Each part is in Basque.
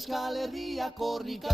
Euskal Herria korrika.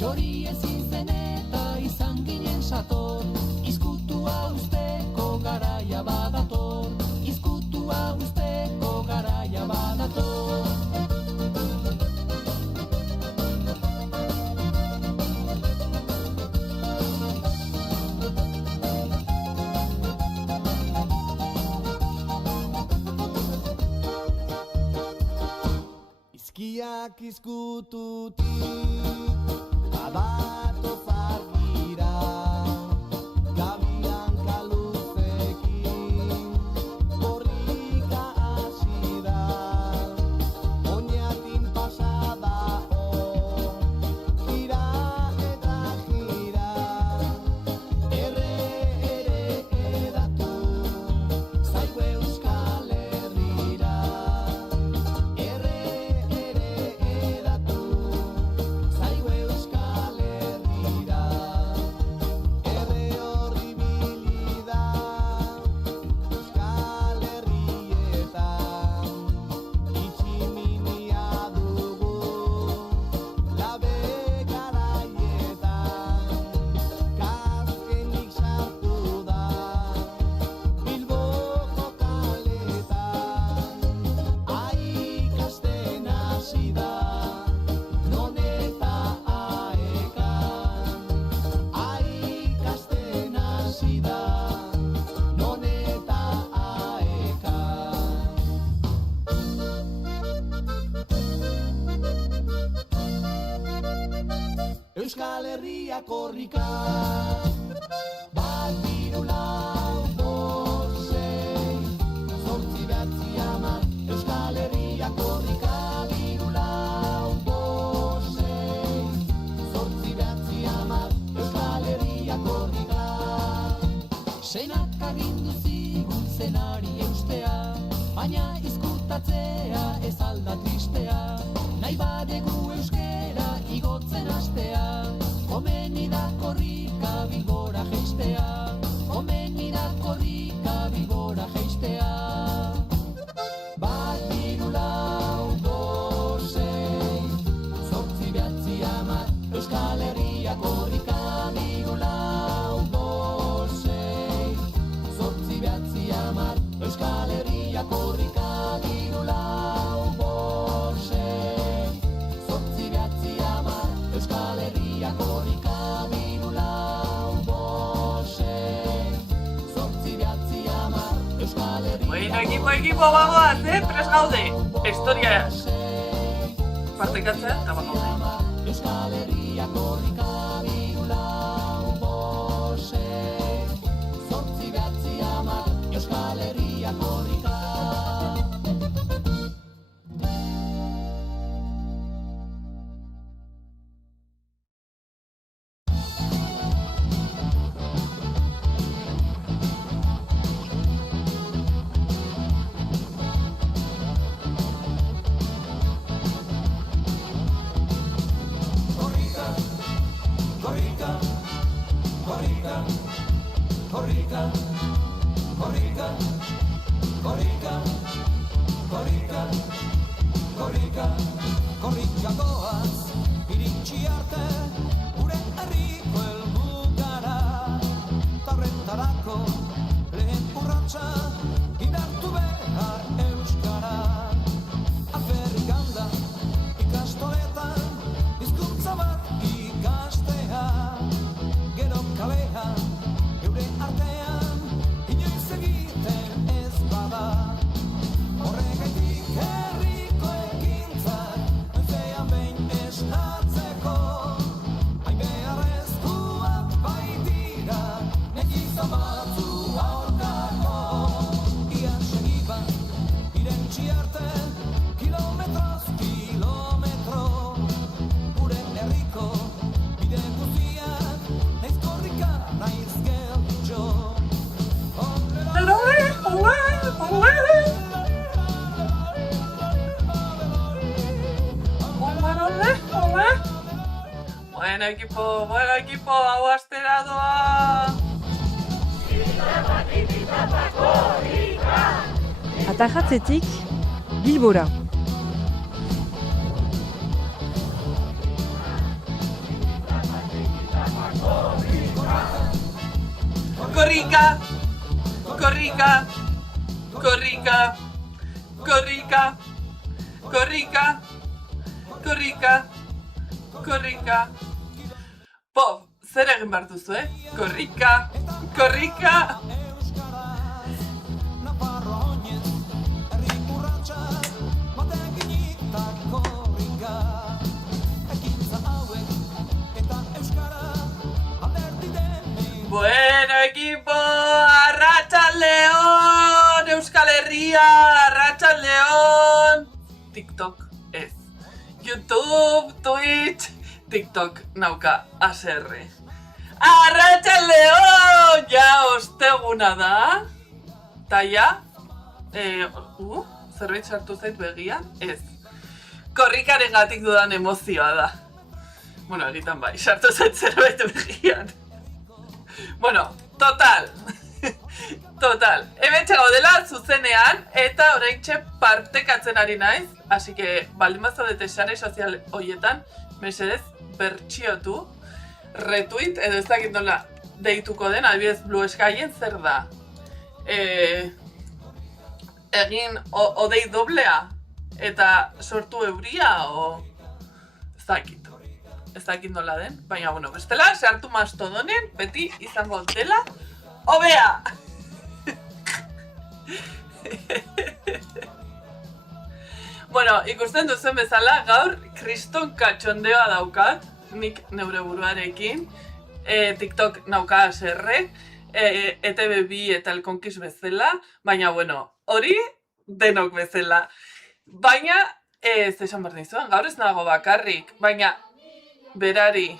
Txori ezin zen eta izan ginen sator, izkutua usteko garaia badator, izkutua usteko garaia badator. Izkiak izkututik Badato zargira, gabian kaluzekin, korrika hasi da, oñatin pasada gira eta gira, ere edatu, zaigu Euskal Herrira, ere edatu, zaigu Euskal Herrira, erre horri bilida, Euskal Herrietan, itximinia dugu, labe garaietan, kaskenik sartu da, Bilboko kaletan, ikasten hasi da, non eta aekan, ikasten hasi da, non eta aekan. Euskal Herria korrika, bat hiru lau bost sei, zortzi bederatzi hamar, Euskal Herria korrika, hiru lau bost sei, zortzi bederatzi hamar, Euskal Herria korrika. Senak agindu zigun zenari eustea, baina izkutatzea ez alda tristea, nahi badegu euskera igotzen hastea, komeni da korrika Bilbora jeistea, komeni da korrika Bilbora jeistea. Bat hiru lau bost sei, zortzi bederatzi hamar, Euskal Herria korrika, hiru lau bost sei, zortzi bederatzi hamar, Euskal Herria korrika, hiru lau bost sei, zortzi bederatzi hamar, Euskal Herria korrika, hiru lau bost sei, zortzi bederatzi hamar, Euskal Herria Bueno, equipo, bagoaz, prest gaude. Historia partekatzea eta bagaude. Euskal Herria korrika, hiru lau bost sei, zortzi bederatzi hamar, Euskal Herria korrika. Korrika goaz, iritsi arte, gure herriko helmugara, ta horretarako lehen urratsa indartu behar euskara. Alferrik handa ikastoletan, hizkuntza bat ikastea, gero kalean, geure artean, inoiz egiten ez bada. Horregaitik herriko ekintzak, noizean behin esnatzeko, equipo, hau astera doa! Atajatzetik, Bilbora. Korrika! Korrika! Korrika! Korrika! Korrika! Korrika! Korrika! Po, zer egin behar duzu, Korrika! Korrika! Bueno, equipo, arratsaldeon, Euskal Herria, arratsaldeon. TikTok ez. YouTube, Twitch, TikTok nauka ASR. Arratsaldeon, ja osteguna da. Ta ja, zerbait sartu zait begian? Ez. Korrikaren gatik dudan emozioa da. Bueno, egitan bai, sartu zait zerbait begian. Bueno, total, hemen txagodela zuzenean eta oraintxe partekatzen ari naiz, así que baldin bazaudete sare sozial horietan, mesedez, bertxiotu, retweet, edo ez dakit nola deituko den, adibidez Blue Skyen zer da? Egin odei doblea eta sortu euria, o ez dakit. Ez dakit nola den, baina, bueno, bestela, sartu Mastodonen, beti izango dela, hobea! Bueno, ikusten duzen bezala, gaur, kriston katxondeoa daukat, nik neure buruarekin, TikTok nauka ASR, ETV2 eta El Conquist bezala, baina, bueno, hori denok bezala. Baina, ez esan behar nizuan, gaur ez nago bakarrik, baina, berari,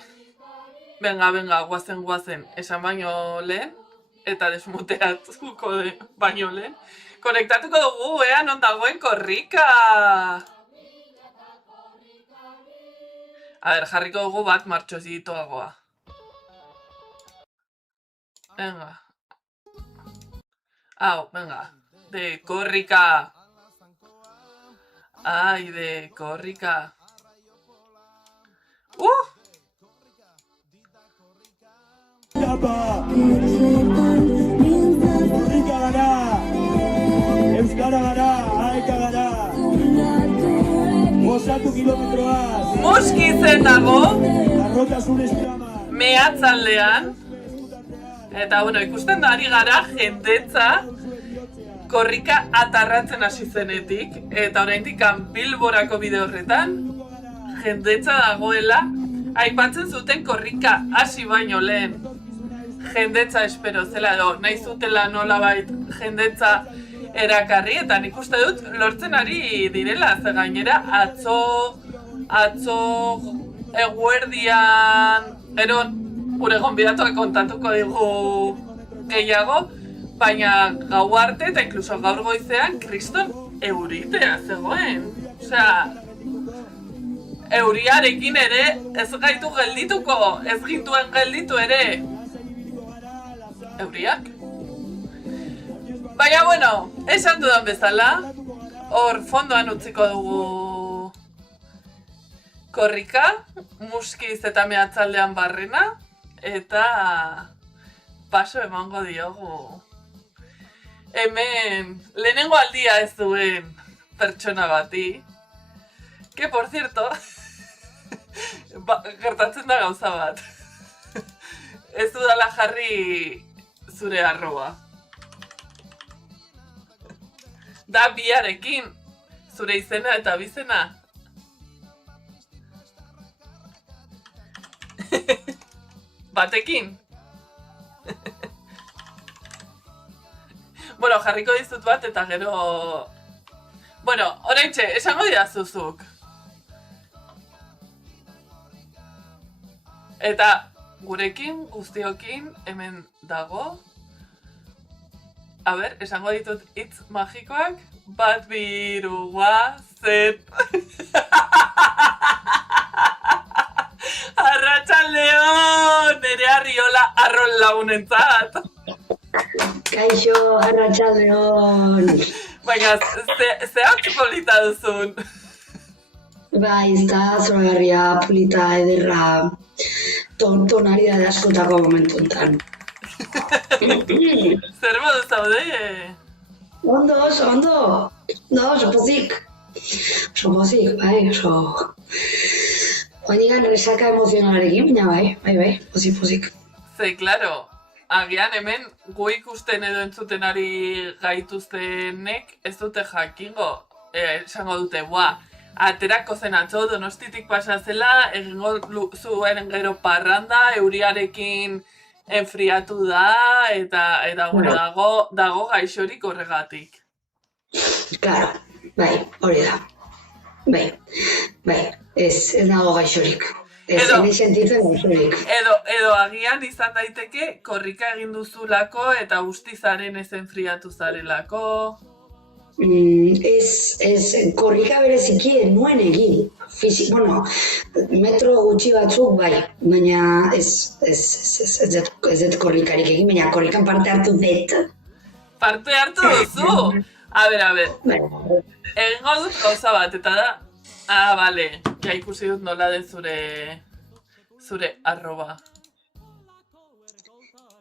venga, guazen, esan baino lehen, eta desmuteatuko baino lehen, konektatuko dugu, non dagoen korrika! A ber, jarriko dugu bat martxositoagoa. Venga. Hau, venga, de korrika. Ai, de korrika. Korrika gara, euskara gara, aeka gara, osatu kilometroaz, Muskizen dago, arrotasun estrama, mehatzaldean, eta bueno, ikusten da ari gara jendetza korrika atarratzen hasi zenetik, eta oraindik Bilborako bide horretan, jendetza dagoela, aipatzen zuten korrika hasi baino lehen. Jendetza espero zela edo, nahi zutela nolabait jendetza erakarri, eta nik uste dut lortzen ari direla, ze gainera atzo eguerdian, gero gure gonbidatuak kontatuko digu gehiago, baina gau arte eta inkluso gaur goizean kriston euritea zegoen. Osea, euriarekin ere ez gaitu geldituko, ez gintuen gelditu ere. Euriak? Baina, bueno, esan dudan bezala, hor fondoan utziko dugu korrika, muskiz eta mehatzaldean barrena, eta paso emango diogu. Hemen, lehenengo aldia ez duen pertsona bati, que por cierto, gertatzen da gauza bat. Ez dudala jarri zure arroba. Da biarekin, zure izena eta bizena. Batekin. Bueno, jarriko dizut bat eta gero... Bueno, oraintxe, esango didazuzuk. Eta gurekin, guztiokin, hemen dago. A ber, esango ditut hitz magikoak. Bat, biru, guazen. Arratsaldeon, nere arriola arrol lagunentzat. Kaixo, arratsaldeon. Baina, zehantz polita duzun. Bai, ez da, zoragarria, polita, ederra, tonalidade askotako momentu enten. Zer modu zaude? Ondo, oso pozik. Oso pozik, bai, oso... Oinigan resaka emozionalarekin, baina bai, pozik. Ze, klaro, agian hemen gu ikusten edo entzuten ari gaituztenek ez dute jakingo. Esango dute, aterako zen atzo, Donostitik pasa zela, egingo zuen gero parranda, euriarekin enfriatu da, eta bueno, dago gaixorik horregatik. Claro, bai, hori da. Bai, ez dago gaixorik. Ez ni sentitzen gaixorik. Edo agian izan daiteke korrika egin duzulako eta guztizaren ez enfriatu zarelako. Ez korrika bereziki nuen egin. Metro gutxi batzuk bai, baina ez dut korrikarik egin, baina korrikan parte hartu dut. Parte hartu duzu? A ber. Egingo dut gauza bat, eta da... bale, ja ikusi dut nola den zure arroba.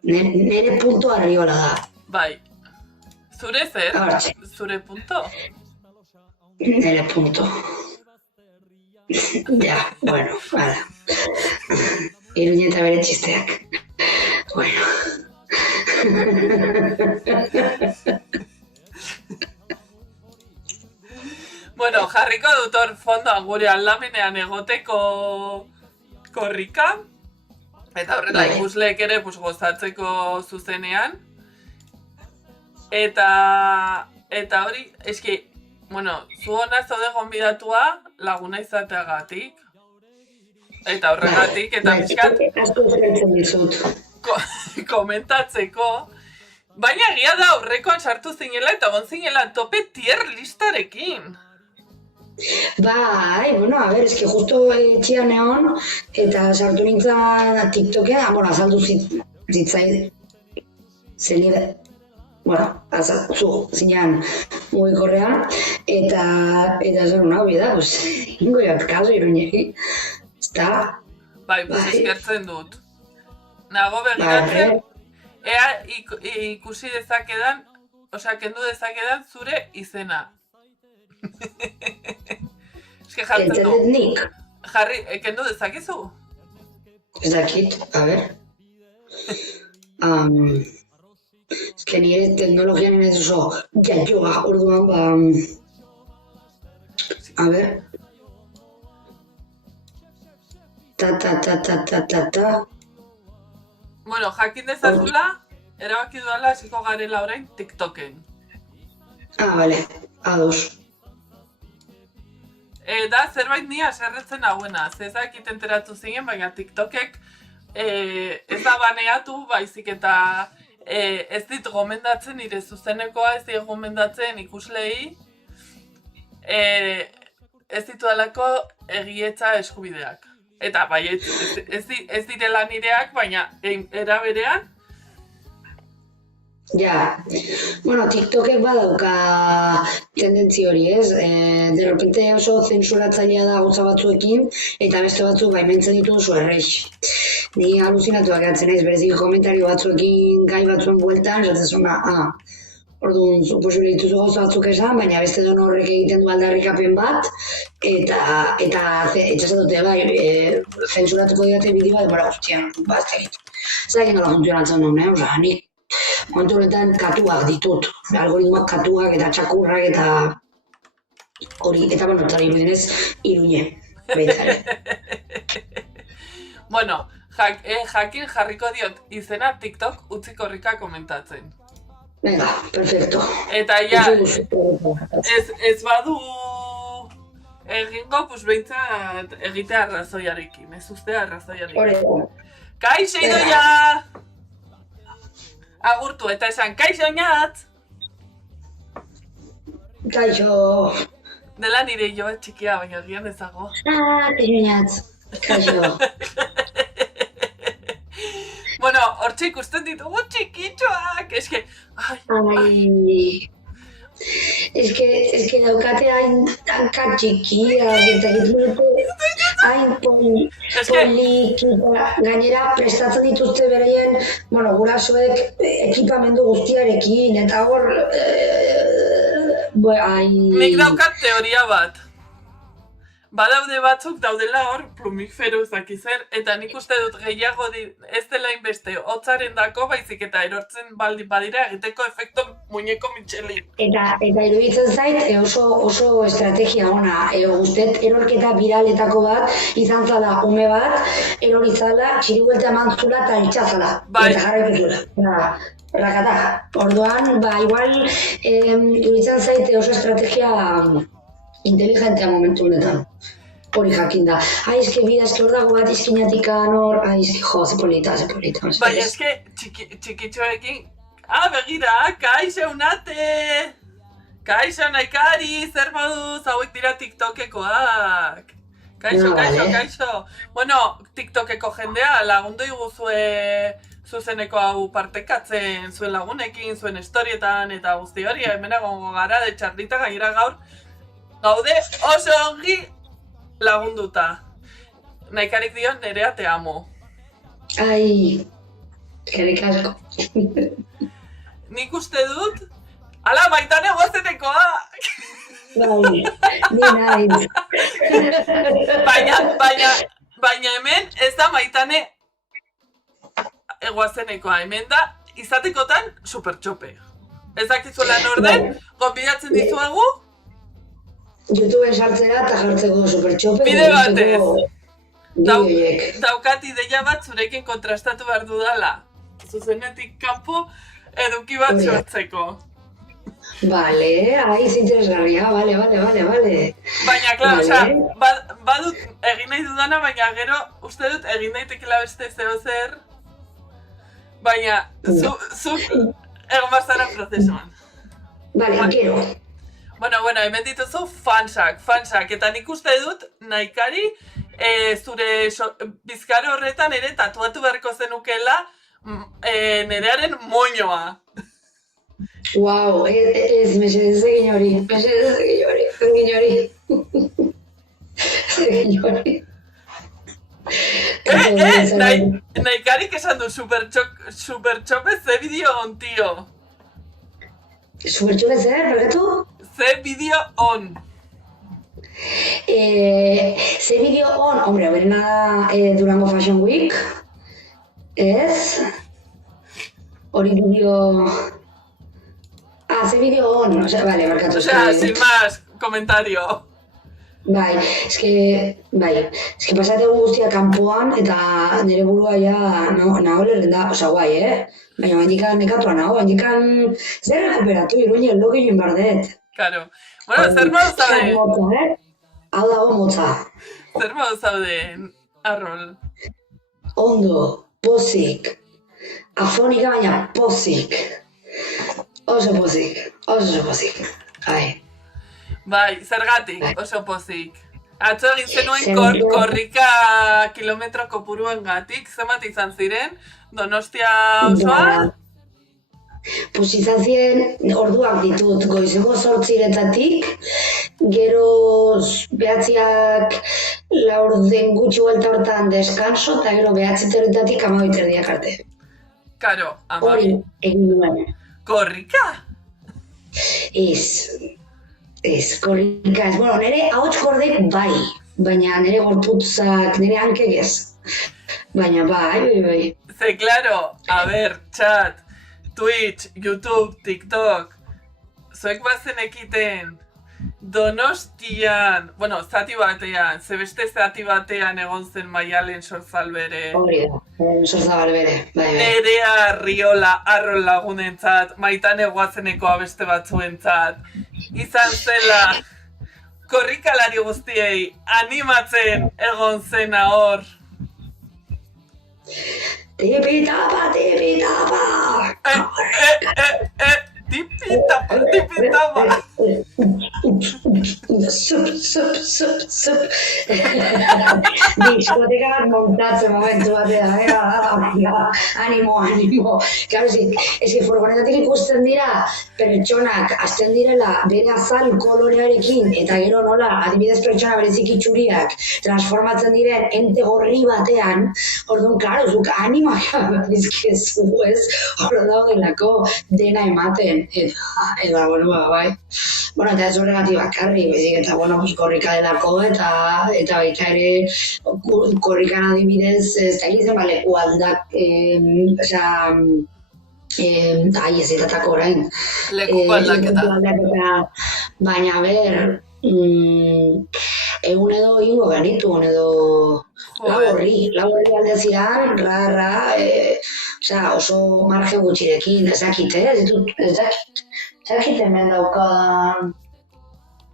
Nere punto arriola da. Bai. Zure zer? Zure punto? Nere punto. Ja, bueno, bada. Iruña eta bere txisteak. Bueno. Bueno, jarriko dut hor fondoan gure aldamenean egoteko korrika. Eta horrela ikusleek ere gozatzeko zuzenean. Eta hori, eski, bueno, zu hona zaude gonbidatua laguna izateagatik. Eta horregatik, eta bizkat komentatzeko. Baina egia da aurrekoan sartu zinela eta gonzinela tope tier listarekin. Bai, bueno, a ver, eski justo etxean neon, eta sartu nintzen TikTokean, azaldu zitzai, zenide, azaltu zinean mugikorrean, eta zer hona hori da, ingo jat kaso iruñegi, ez da? Bai, eskertzen dut. Nago begiratzen, ea ikusi dezakedan, kendu dezakedan zure izena. Eske jartzen du. Nik. Kendu dezakezu? Ez dakit, a ber. Eske nire teknologian ez oso jaioa, orduan, a ber. Ta. Bueno, jakin dezazula, erabaki duala hasiko garela orain TikToken. Bale, ados. Da zerbait ni haserretzen hauena, zezakit enteratu zinen, baina TikTokek ez da baneatu, baizik eta ez dit gomendatzen, nire zuzenekoa ez dit gomendatzen ikuslei, ez ditudalako egietza eskubideak. Eta bai, ez direla nireak, baina era berean. Ja, bueno, TikTokek badauka tendentzi hori, ez? De repente oso zensuratzailea da gauza batzuekin, eta beste batzuk baimentzen ditu oso errex. Ni aluzinatuak geratzen naiz, berezik komentario batzuekin gai batzuen bueltan, esatzen orduan, posible dituzu gauza batzuk esan, baina beste don horrek egiten du aldarrikapen bat, eta etxasen dute, bai, zensuratuko didate bideo bat, bora guztian, ez egit. Zakin nola funtzionatzen duen, nik momentu horretan katuak ditut, algoritmoak katuak eta txakurrak eta hori, eta bueno, eta irudinez, iruñe, behitzare. Bueno, jakin jarriko diot izena TikTok utzi korrika komentatzen. Venga, perfecto. Eta ja, ez badu egingo, behintzat egitea arrazoiarekin, ez ustea arrazoiarekin. Kaixo idoia! Agurtu eta esan, kaixo oinatz! Kaixo! Dela nire joa txikia, baina gian ezago. Kaixo oinatz! Kaixo. Bueno, hortxe ikusten ditugu txikitxoak, eske, Ai... Ez que daukate hain tanka txikiak, eta dute hain polik, gainera prestatzen dituzte beraien, bueno, gurasoek ekipamendu guztiarekin, eta hor... Nik daukat teoria bat. Badaude batzuk daudela hor plumifero zer, eta nik uste dut gehiago ez dela inbeste hotzaren dako, baizik eta erortzen badira egiteko efekto muñeko Michelin. Eta iruditzen zait oso estrategia ona, guztet erorketa biraletako bat, izan zala ume bat, eroritzala, txiribuelta eman zula eta itxazala. Bai. Eta jarraituzula. Rakata. Orduan, igual, iruditzen zait oso estrategia inteligentea momentu honetan. Hori jakin da. Eske bida, eske hor dago bat izkinatikan hor, eske ze polita. Baina eske txikitxoekin, begira, kaixo unate! Kaixo naikari, zer moduz, hauek dira TikTokekoak. Kaixo. Bueno, TikTokeko jendea lagundu iguzue zuzeneko hau partekatzen zuen lagunekin, zuen historietan eta guzti hori, hemen egongo gara de txarlita gaira gaur. Gaude oso ongi lagunduta. Naikarik dio Nerea te amo. Ai, eskerrik asko. Nik uste dut, ala Maitane goazenekoa! Bai, ni nahi. Baina hemen ez da Maitane egoazenekoa, hemen da izatekotan supertxope. Ez dakizuela norden, gonbidatzen dizuegu? YouTubeen sartzera eta jartzeko supertxope. Bide batez. Daukat ideia bat zurekin kontrastatu behar dudala. Zuzenetik kanpo eduki bat sortzeko. Vale, interesgarria, vale. Baina, klar, badut egin nahi dudana, baina gero uste dut egin daitekela beste zer. Baina, zuk egon bazara prozesuan. Vale, gero. Bueno, hemen dituzu fansak, eta nik uste dut naikari zure bizkaro horretan ere tatuatu beharko zenukela Nerearen moñoa. Wow, ez mesedez egin hori. Naikarik esan du supertxope ze bideo on, tio. Supertxope zer, bergatu? Ze bideo on. Ze bideo on, hombre, berena da Durango Fashion Week. Ez? Hori bideo... ze bideo on, vale, berkatu. Sin más, comentario. Bai, eske pasategu guztia kanpoan eta nire burua ja nago lerren da, guai, Baina handikan nekatua nago, handikan zer rekuperatu, iruinen login bardet. Claro. Bueno, zer modu zaude? Hau dago motza. Zer modu zaude, Arrol? Ondo, pozik. Afonika baina pozik. Oso pozik. Bai, zergatik oso pozik. Atzo egin zenuen korrika kilometro kopuruen gatik, zenbat izan ziren, Donostia osoan? Pues izan ziren orduak ditut, goizeko 8:00-etatik, gero 9:00 laurden gutxi buelta hortan deskanso, eta gero 9:00-etatik 12:30 arte. Karo, Hori egin duen. Korrika? Ez, korrika ez. Bueno, nire ahots kordek bai, baina nire gorputzak, nire hankek ez. Baina bai. Ze, claro, a ver, chat, Twitch, YouTube, TikTok, zuek bazen ekiten Donostian, bueno, zati batean, beste zati batean egon zen Maialen Sorzalbere. Hori da, Sorzalbere, bai. Nerea Riola Arrol lagunentzat, Maitane Goazenekoa beste batzuentzat, izan zela korrikalari guztiei animatzen egon zena hor. Tipitapa! Tipitapa! Zup. Diskoteka bat montatzen momentu batean, animo. Claro, eski furgonetatik ikusten dira pertsonak hasten direla bere azal kolorearekin eta gero nola, adibidez pertsona bereziki txuriak transformatzen diren ente gorri batean, orduan, claro, zuk animak bizkezu, ez? Hor daudelako dena ematen, eta bueno, bai. Bueno, eta ez horregatik bakarri, bezik, eta bueno, korrika delako, eta baita ere korrikan adibidez, ez da egiten leku aldak, ezetatako orain. Lekuko aldaketa. Baina, egun edo ingo genituen, edo lau horri aldezian, oso margen gutxirekin, ez dakit hemen daukan,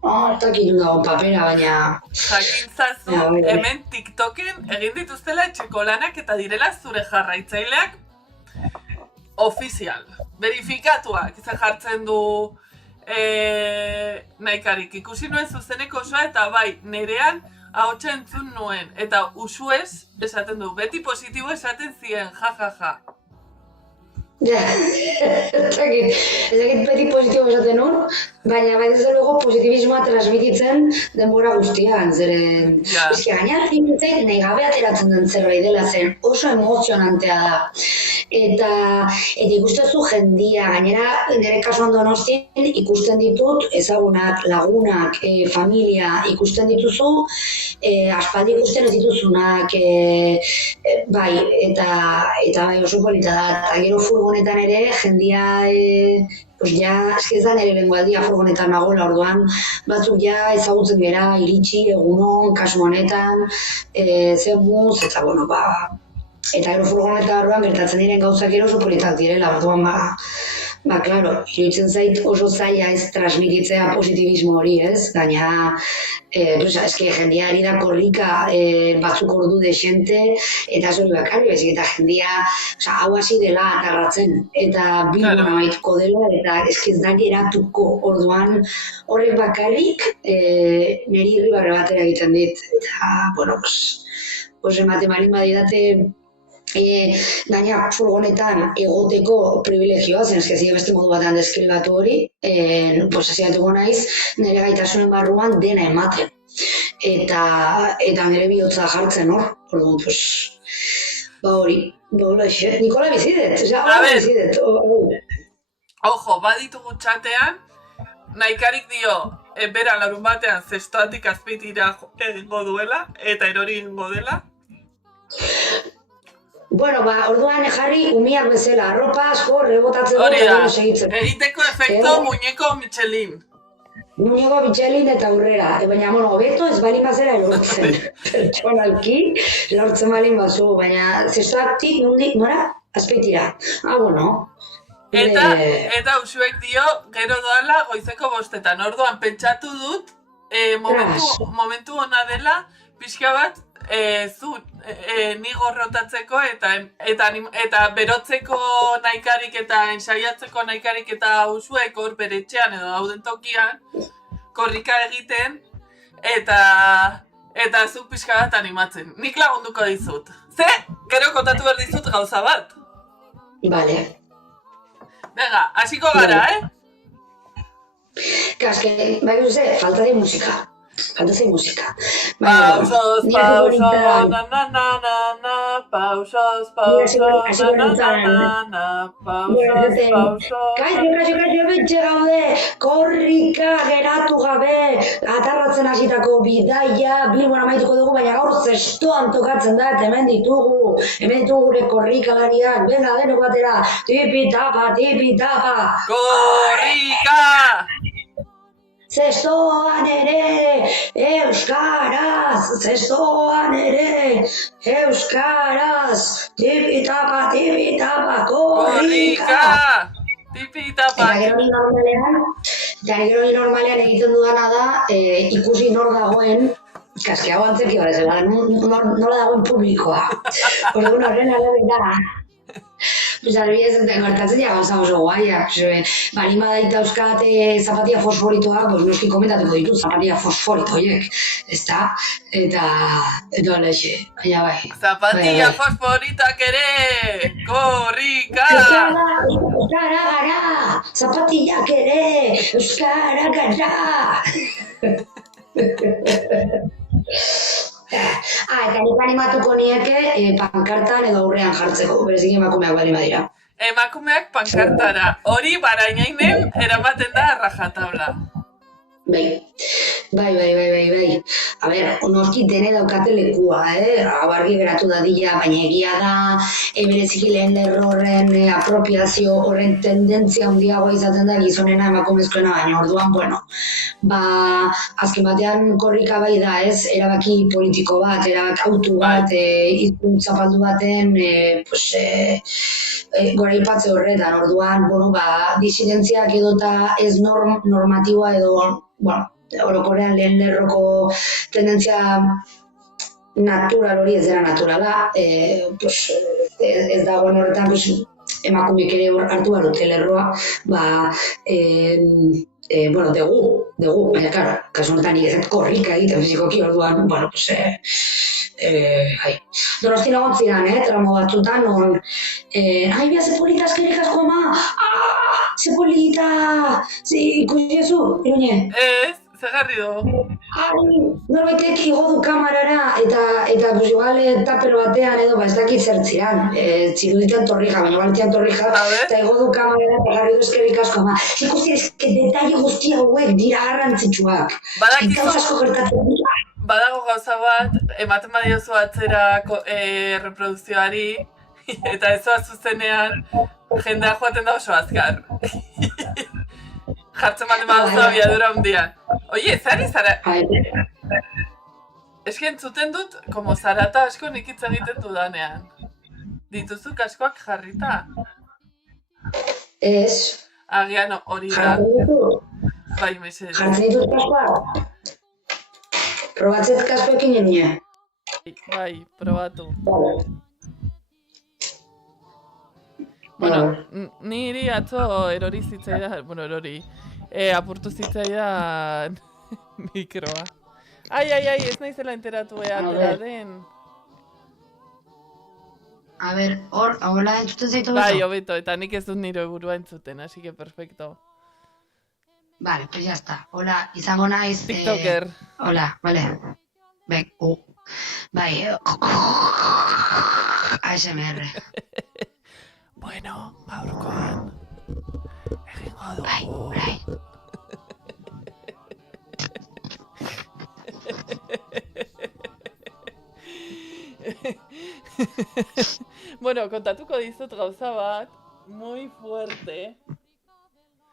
ez dakit dago papera, baina... Jakintzazu, hemen TikToken egin dituztela etxeko lanak eta direla zure jarraitzaileak ofizial, verifikatuak, ze jartzen du nahikarik. Ikusi nuen zuzeneko osoa eta bai, nerean ahotsa entzun nuen, eta usuez esaten du, beti positibo esaten ziren, ja. Ja, ez dakit beti positibo esaten nuen, baina desde luego positibismoa transmititzen denbora guztian, zeren... Bizki, gainera zintzen nahi gabe ateratzen den zerbait dela zen, oso emozionantea da. Eta ikustezu jendia, gainera nire kasuan Donostien ikusten ditut ezagunak, lagunak, familia ikusten dituzu, aspaldi ikusten ez dituzunak, bai, eta bai oso polita da, eta gero furgonetan ere jendia, ez da nire bengoaldia furgonetan nagoela orduan, batzuk ja ezagutzen gera, iritsi, egunon, kasu honetan, zen muz, eta bueno, eta gero furgoneta barruan gertatzen diren gauzak ero oso politak direla, orduan klaro, iruditzen zait oso zaila ez transmititzea positibismo hori, ez? Gaina, eske jendia ari da korrika batzuk ordu desente, eta ez hori bakarri, bezik, eta jendia, hau hasi dela atarratzen, eta bilbona amaituko dela, eta eske ez da geratuko orduan horrek bakarrik niri irribarre batera egiten dit, eta, bueno, ematen balin badidate, gaina furgonetan egoteko privilegioa zen, eskezi beste modu batean deskribatu hori, hasiatuko naiz nire gaitasunen barruan dena ematen. Eta nire bihotza jartzen hor, orduan, hori, Nikola bizidet, Ojo, baditugu txatean, nahikarik dio, bera larun batean zestoatik azpitira egingo duela, eta erori egingo dela. Bueno, orduan jarri umiak bezala, arropa asko rebotatzen dut eta segitzen. Egiteko efekto muñeko Michelin. Muñeko Michelin eta aurrera. Baina, hobeto ez balin bazera lortzen. Pertsonalki lortzen balin bazu, baina zestoatik nora? Azpeitira. Bueno. Eta usuek dio, gero doala goizeko 5:00. Orduan pentsatu dut, momentu ona dela, pixka bat, ni gorrotatzeko eta berotzeko nahikarik eta ensaiatzeko nahikarik eta usuek hor bere etxean edo dauden tokian korrika egiten eta zuk pixka bat animatzen. Nik lagunduko dizut. Ze, gero kontatu behar dizut gauza bat. Bale. Venga, hasiko gara, Kaske, bai guze, falta de musika. Música. Pausos, pausos, pausos, Kaixo, betxe gaude, korrika geratu gabe, atarratzen hasitako bidaia, Bilbon amaituko dugu, baina gaur zestoan tokatzen da, hemen ditugu gure korrikalariak, benga, denok batera, tipi-tapa. Korrika! Zestoan ere, euskaraz, tipi-tapa, korrika! Tipi-tapa! Eta gero normalean egiten dudana da, ikusi nor dagoen, kaski hau antzeki horrezela, nola dagoen publikoa. Orduan horren arabera. Pues adibidez, gertatzen ja gauza oso guaiak. Balima daita euskate zapatia fosforitoak, pues noski komentatuko ditu zapatia fosforito horiek, ezta? Eta lexe, baina bai. Zapatilla fosforitak ere! Korrika! Euskara gara! Zapatillak ere! Euskara gara! Eta nik animatuko nieke pankartan edo aurrean jartzeko, berezik emakumeak baldin badira. Emakumeak pankartara, hori barainainen eramaten da rajatabla. Bai. A ber, noski dene daukate lekua, abargi geratu dadila, baina egia da, bereziki lehen errorren apropiazio horren tendentzia handiagoa izaten da gizonena emakumezkoena, baina orduan, bueno, azken batean korrika bai da, erabaki politiko bat, autu bat, hizkuntza zapaldu baten, goraipatze horretan, orduan, bueno, disidentziak edota ez normatiboa edo, bueno, orokorrean lehen lerroko tendentzia natural hori ez dela naturala, ez dagoen horretan, emakumeek ere hartu barute lerroa, dugu, baina, claro, kasu honetan nik ez korrika egiten fizikoki, orduan, bueno, Donostin egon ziren, tramo batzutan, non, behar ze polita eskerik asko ama, ze polita, ikusi ezu, Iruñe? Ez, zegarri do. Norbaitek igo du kamarara, eta igual tapero batean edo, ez dakit zertziran, txiruditan torrija, baina baletian torrija, eta igo du kamarara, eta garri du eskerik asko ama. Ikusi eske detaile guzti hauek dira garrantzitsuak. Gauza asko gertatzen dira. Badago gauza bat, ematen badiozu atzera reprodukzioari, eta ezoa zuzenean, jendea joaten da oso azkar. Jartzen baten baduzu abiadura hundian. Oie, zara? Eske entzuten dut, como zarata asko nik hitz egiten dudanean. Dituzu kaskoak jarrita? Ez. Agian hori da. Bai, mesedez. Jartzen ditut kaskoak? Probatzet kaskoekin nire? Bai, probatu. Bueno, niri atzo erori zitzaidan, apurtu zitzaidan mikroa. Ai, ez naizela enteratu atera den. A ber, hola entzuten zaitu beto? Bai, hobeto, eta nik ez dut nire burua entzuten, así que perfecto. Vale, pues ya está. Hola, izango naiz... TikToker. Hola, vale. Bai, ASMR. Bueno, gaurkoan. Egingo dugu. Bai. Bueno, kontatuko dizut gauza bat, muy fuerte.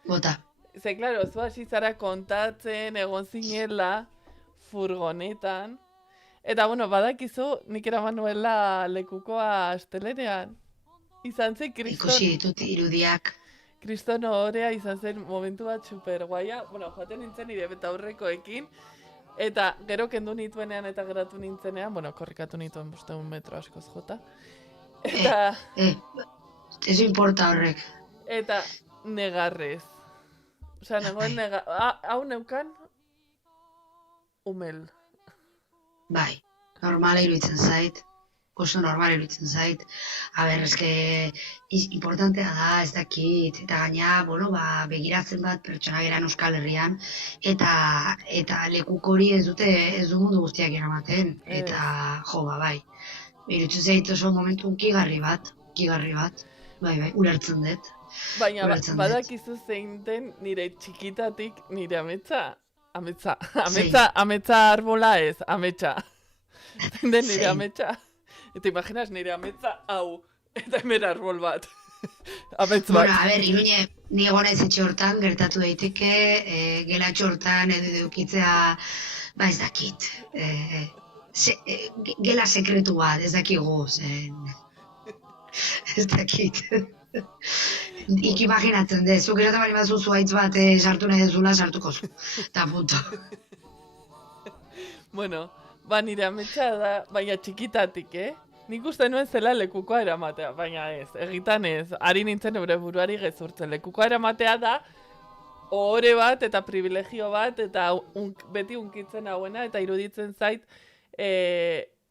Bota. Ze, claro, zu hasi zara kontatzen egon zinela furgonetan. Eta, bueno, badakizu, nik eraman nuela lekukoa astelerean. Izan zen kriston... Ikusi ditut irudiak. Kriston ohorea izan zen momentu bat super guaia. Bueno, joaten nintzen nire betaurrekoekin. Eta gero kendu nituenean eta geratu nintzenean, bueno, korrikatu nituen 500 metro askoz jota. Eta... Ez importa horrek. Eta negarrez. Osea, negoen hau neukan umel. Bai, normala iruditzen zait. Oso normala iruditzen zait. A ber, eske importantea da, ez dakit, eta gaina, bueno, begiratzen bat pertsona geran Euskal Herrian, eta lekuk hori ez du mundu guztiak eramaten, eta bai. Iruditzen zait oso momentu unkigarri bat, bai, ulertzen dut. Baina badakizu zein den nire txikitatik nire ametsa arbola ez, ametsa. Zein den nire ametsa. Eta imaginas nire ametsa hau, eta hemen arbol bat. Amets bat. Bueno, a ber, Iruñe, ni egon ez etxe hortan, gertatu daiteke, gelatxo hortan edo edukitzea, ez dakit, gela sekretu bat, ez dakigu, ez dakit. Imaginatzen dut, zuk esaten bali bazu zuaitz bat sartu nahi dezula, sartuko zu, eta punto. Bueno, nire ametsa da, baina txikitatik, Nik uste nuen zela lekukoa eramatea, baina ez, egitan ez, ari nintzen eure buruari gezurtzen. Lekukoa eramatea da, ohore bat eta privilegio bat, eta beti unkitzen hauena, eta iruditzen zait,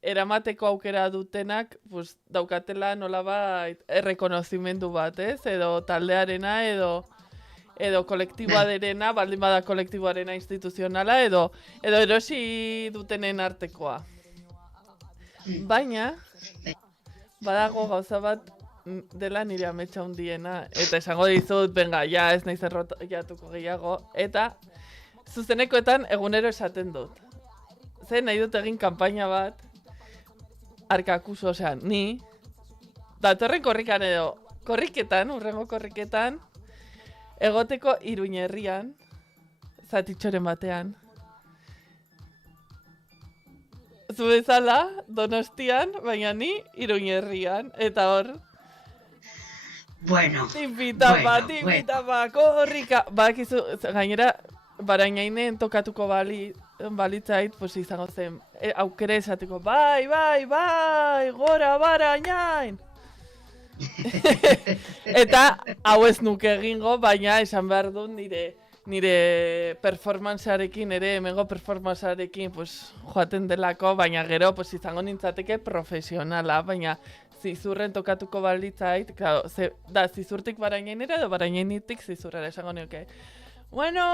eramateko aukera dutenak, pues, daukatela nolabait errekonozimendu bat, ez? Edo taldearena, edo kolektiboarena, baldin bada kolektiboarena instituzionala, edo erosi dutenen artekoa. Baina, badago gauza bat dela nire ametsa hundiena, eta esango dizut, benga, ja ez naiz errotatuko gehiago, eta zuzenekoetan egunero esaten dut. Nahi dut egin kanpaina bat, arkakuso, osea, ni, datorren korrikan edo, urrengo korriketan, egoteko Iruin herrian, zatitxoren batean. Zu bezala, Donostian, baina ni Iruin herrian, eta hor, Tinpitapa, korrika, bakizu, gainera, Barainainen tokatuko balitzait, pues izango zen, aukere esateko, bai, gora Barainain! Eta hau ez nuke egingo, baina esan behar du nire performancearekin, hemengo performancearekin pues, joaten delako, baina gero pues, izango nintzateke profesionala, baina zizurren tokatuko balitzait, claro, da zizurtik Barainainera edo Barainainitik zizurrera esango nioke. Bueno,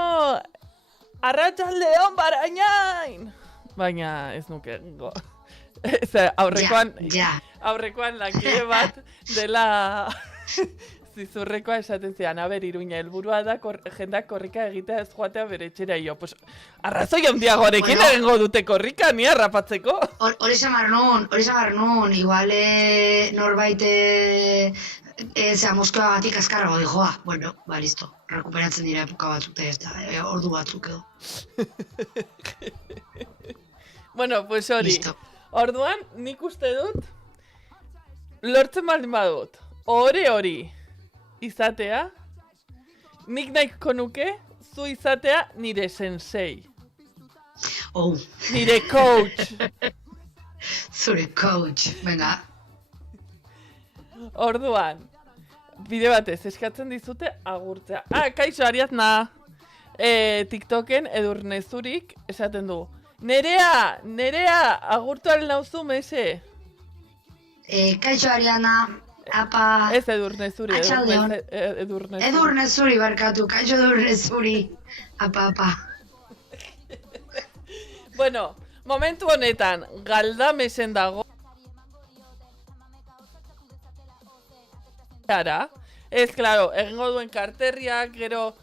arratsaldeon Barainain! Baina ez nuke egingo. Aurrekoan lankide bat dela zizurrekoa esaten zian, Iruña, helburua da jendak korrika egitea ez joatea bere etxera jo. Pues, arrazoi handiagoarekin egingo dute korrika, ni harrapatzeko. Hori samar nun, igual norbait Moskva batik azkarrago dijoa. Bueno, listo, rekuperatzen dira epoka batzuk eta ordu batzuk edo. Bueno, pues hori. Orduan, nik uste dut, lortzen baldin badut, hori izatea, nik nahiko nuke, zu izatea nire sensei. Nire coach. Zure coach, venga. Orduan, bide batez, eskatzen dizute agurtzea. Kaixo, Ariadna, TikToken Edurnezurik esaten du. Nerea, agurtu al nauzu mese? Kaixo, Ariadna, apa... Ez Edurnezuri, Edurnezuri barkatu, kaixo Edurnezuri, apa. Bueno, momentu honetan, Galdamesen dago. Ez, claro, egingo duen karterriak, gero,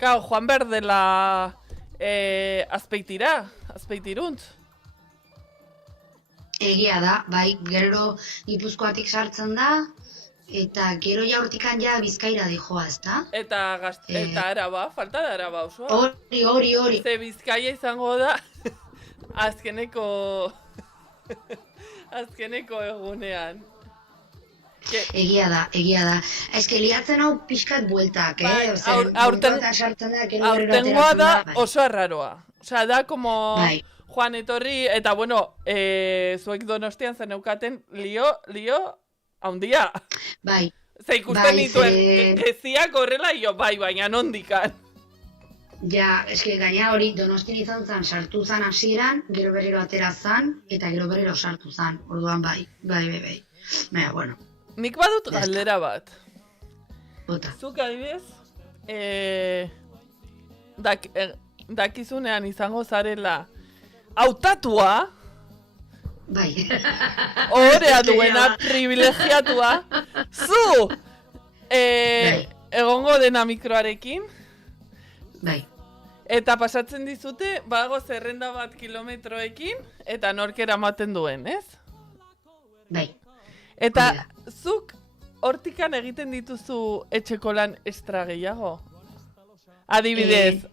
joan berdela azpeitiruntz. Egia da, bai, gero Gipuzkoatik sartzen da, eta gero jaurtikan ja Bizkaira dijoa, ezta? Eta Araba, falta da Araba osoa. Hori. Ze Bizkaia izango da, azkeneko egunean. Egia da. Ez que liatzen hau pixkat bueltak, aurtengoa da oso arraroa. Osea, da como Juan etorri, eta bueno, zuek Donostian zen eukaten lio haundia. Bai. Ze ikusten nituen geziak horrela, baina nondikan. Ja, eske gaina hori Donostin izan zen, sartu zen hasieran, gero berriro atera zen, eta gero berriro sartu zen. Orduan bai. Baina, bueno. Nik badut galdera bat. Bota. Zuk adibidez, dakizunean izango zarela hautatua, bai. Ohorea duena, privilegiatua, zu egongo dena mikroarekin, bai. Eta pasatzen dizute, badago zerrenda bat kilometroekin, eta nork eramaten duen, ez? Bai. Eta zuk hortikan egiten dituzu etxeko lan extra gehiago? Adibidez.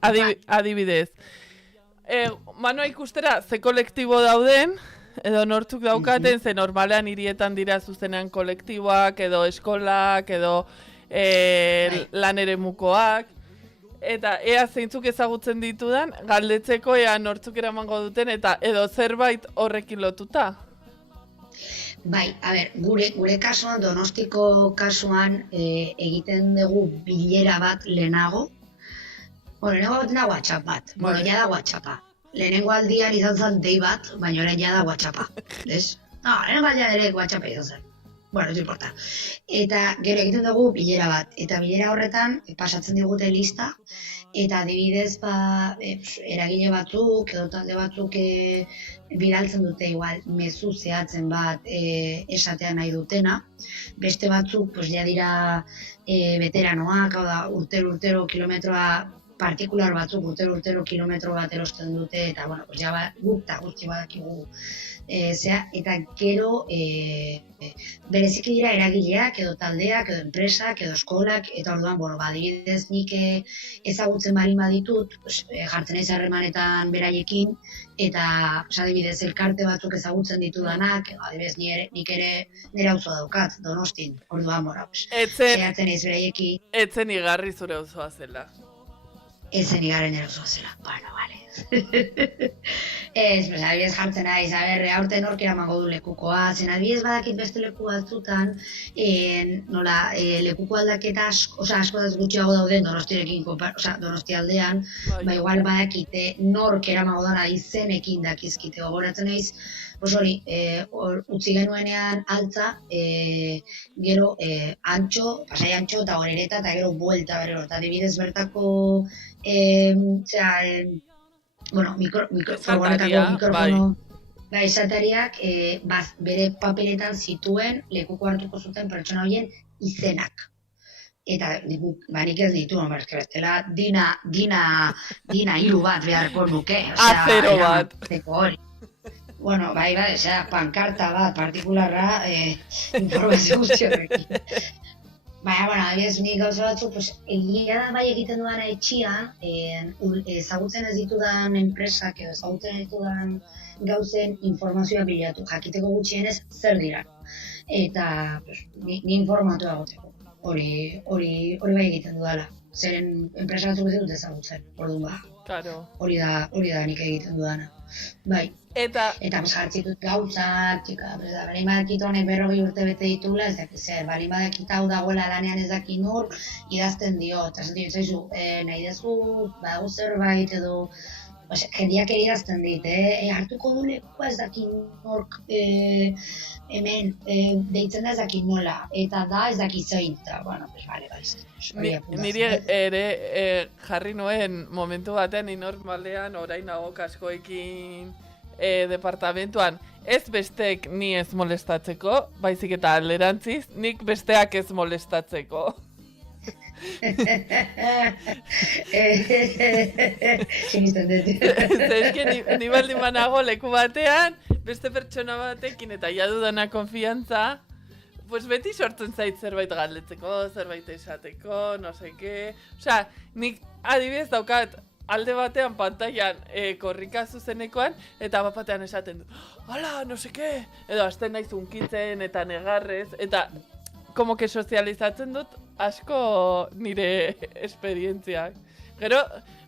Manua ikustera ze kolektibo dauden, edo nortzuk daukaten, ze normalean hirietan dira zuzenean kolektiboak, edo eskolak, edo lan eremukoak. Eta ea zeintzuk ezagutzen ditudan, galdetzeko ea nortzuk eramango duten, eta edo zerbait horrekin lotuta? Bai, a ber, gure kasuan, Donostiko kasuan, egiten dugu bilera bat lehenago. Bueno, lehenengo bat da WhatsApp bat. Bueno, ja da WhatsAppa. Lehenengo aldian izan zen dei bat, baina orain ja da WhatsAppa. Ez? No, lehenengo aldian ere WhatsAppa izan zen. Bueno, ez importa. Eta gero egiten dugu bilera bat. Eta bilera horretan pasatzen digute lista. Eta adibidez, eragile batzuk edo talde batzuk bidaltzen dute igual mezu zehatzen bat esatea nahi dutena. Beste batzuk ja dira veteranoak, hau da, urtero kilometroa partikular batzuk urtero kilometro bat erosten dute, eta bueno, ja guk eta guzti badakigu eta gero bereziki dira eragileak edo taldeak edo enpresak edo eskolak, eta orduan, bueno, adibidez nik ezagutzen baldin baditut, jartzen naiz harremanetan beraiekin, eta adibidez elkarte batzuk ezagutzen ditudanak, adibidez nik ere nire auzoa daukat, Donostin, orduan, bueno, zehatzen naiz beraiekin. Etzen igarri zure auzoa zela. Ezen igaren nire auzoa zela, bueno, vale. Ez, adibidez jartzen naiz, aurten nork eramango du lekukoa, zen adibidez badakit beste leku batzutan, nola, lekuko aldaketa asko da gutxiago dauden Donostiarekin, Donosti aldean, igual badakite nork eramango dana izenekin dakizkite, gogoratzen naiz, hori, utzi genuenean altza, gero Pasai Antxo eta Orereta eta gero buelta berriro, eta adibidez bertako, mikrofono esatariak bere papeletan zituen lekuko hartuko zuten pertsona horien izenak. Eta nik ez dituen, bestela dina hiru bat beharko nuke. Azero bat. Bueno, pankarta bat, partikularra, informazio guzti horrekin. Baina, adibidez, nik gauza batzuk, egia da bai egiten dudan etxian, ezagutzen ez ditudan enpresak edo ezagutzen ez ditudan gauzen informazioa bilatu, jakiteko gutxienez zer dira. Eta ni informatu egoteko, hori bai egiten dudala. Zeren enpresa batzuk ez dut ezagutzen, orduan ba. Hori da nik egiten dudana. Bai. Eta jartzitut gauzak, balin badakit honek 40 urte bete ditula, ez dakiz, balin badakit hau dagoela lanean ez dakit nur, idazten dio, eta esatik zaizu, nahi dezu, badago zerbait edo, jendiak ere idazten dit, hartuko du lekua ez dakit nork hemen, deitzen da ez dakit nola, eta da ez dakit zein, eta, bueno, niri ere jarri nuen momentu batean inormalean orain nago kaskoekin departamentuan, ez bestek ni ez molestatzeko, baizik eta alderantziz, nik besteak ez molestatzeko. Sinisten dut. Ni baldin banago leku batean, beste pertsona batekin eta jadudana konfiantza, pues beti sortzen zait zerbait galdetzeko, zerbait esateko, no seke. Osea, nik adibidez daukat alde batean pantailan korrika zuzenekoan, eta bapatean esaten du, hala, no seke, edo hasten naiz unkitzen eta negarrez, eta como que sozializatzen dut asko nire esperientziak. Gero,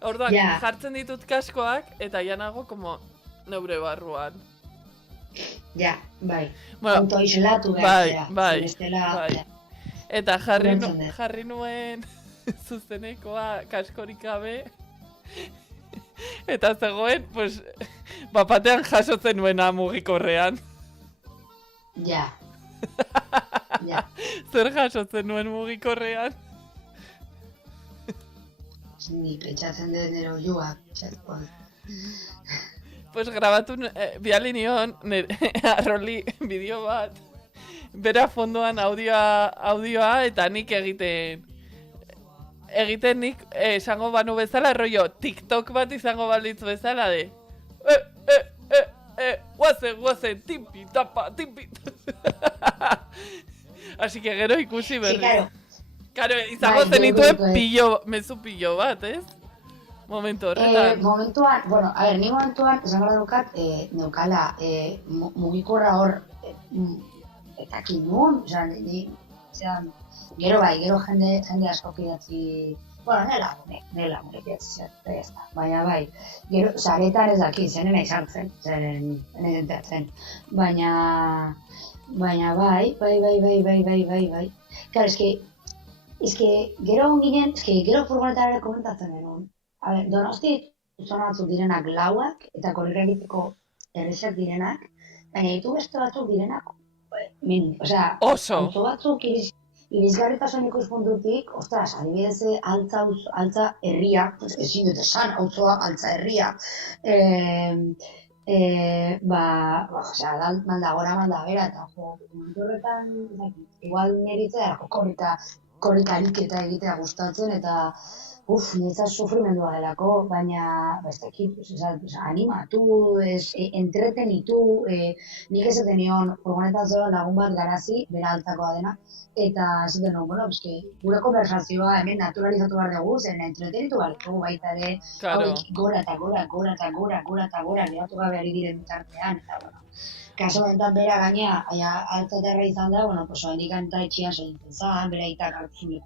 orduan, jartzen ditut kaskoak, eta janago como neure barruan. Ja, bai. Autoisolatu behar. Bai. Eta jarri nuen zuzenekoa kaskorik gabe, eta zegoen, pues, bapatean jasotzen nuena mugikorrean. Ja. Zer jasotzen nuen mugikorrean? Ni pentsatzen dut nire oiuak. Pues grabatu, bidali nion, arroli bideo bat, bera fondoan audioa eta nik egiten nik esango banu bezala, rollo TikTok bat izango balitz bezala de guazen, timpi, tapa, timpi. Así que gero ikusi berri. Claro, izango zenituen mezu pillo bat, ez? Momentu horretan. Momentuan, bueno, ni momentuan, esango daukat, neukala, mugikorra hor, eta kinun, gero jende asko idatzi, bueno, nela idatzi ez da, baina bai, gero, saretan ez daki, zenen nahi sartzen, zenen enteatzen, baina Baina bai. Claro, eske gero ginen, gero furgonetara komentatzen genuen. A ber, Donosti zona batzuk direnak lauak eta korrika egiteko errezak direnak, baina ditu beste batzuk direnak, osea, Oso. auzo batzuk irisgarritasun ikuspuntutik, ostras, adibidez, altza herria, ezin dut esan, auzoa, altza herria, osea, manda gora, manda bera, eta momentu horretan, igual niritzea, korrikarik eta egitea gustatzen, eta niretzat sufrimendua delako, baina, ez dakit, animatu, entretenitu, nik esaten nion, furgonetan zegoen lagun bat garazi, bera altzakoa dena, eta esaten nion, bueno, gure konversazioa hemen naturalizatu behar dugu, zen entretenitu behar baita ere, gora eta gora, geratu gabe ari diren bitartean, eta, bueno, kaso honetan bera gainea, altzaterra izan da, bueno, hendikan eta etxean segitzen zan, bera itak hartu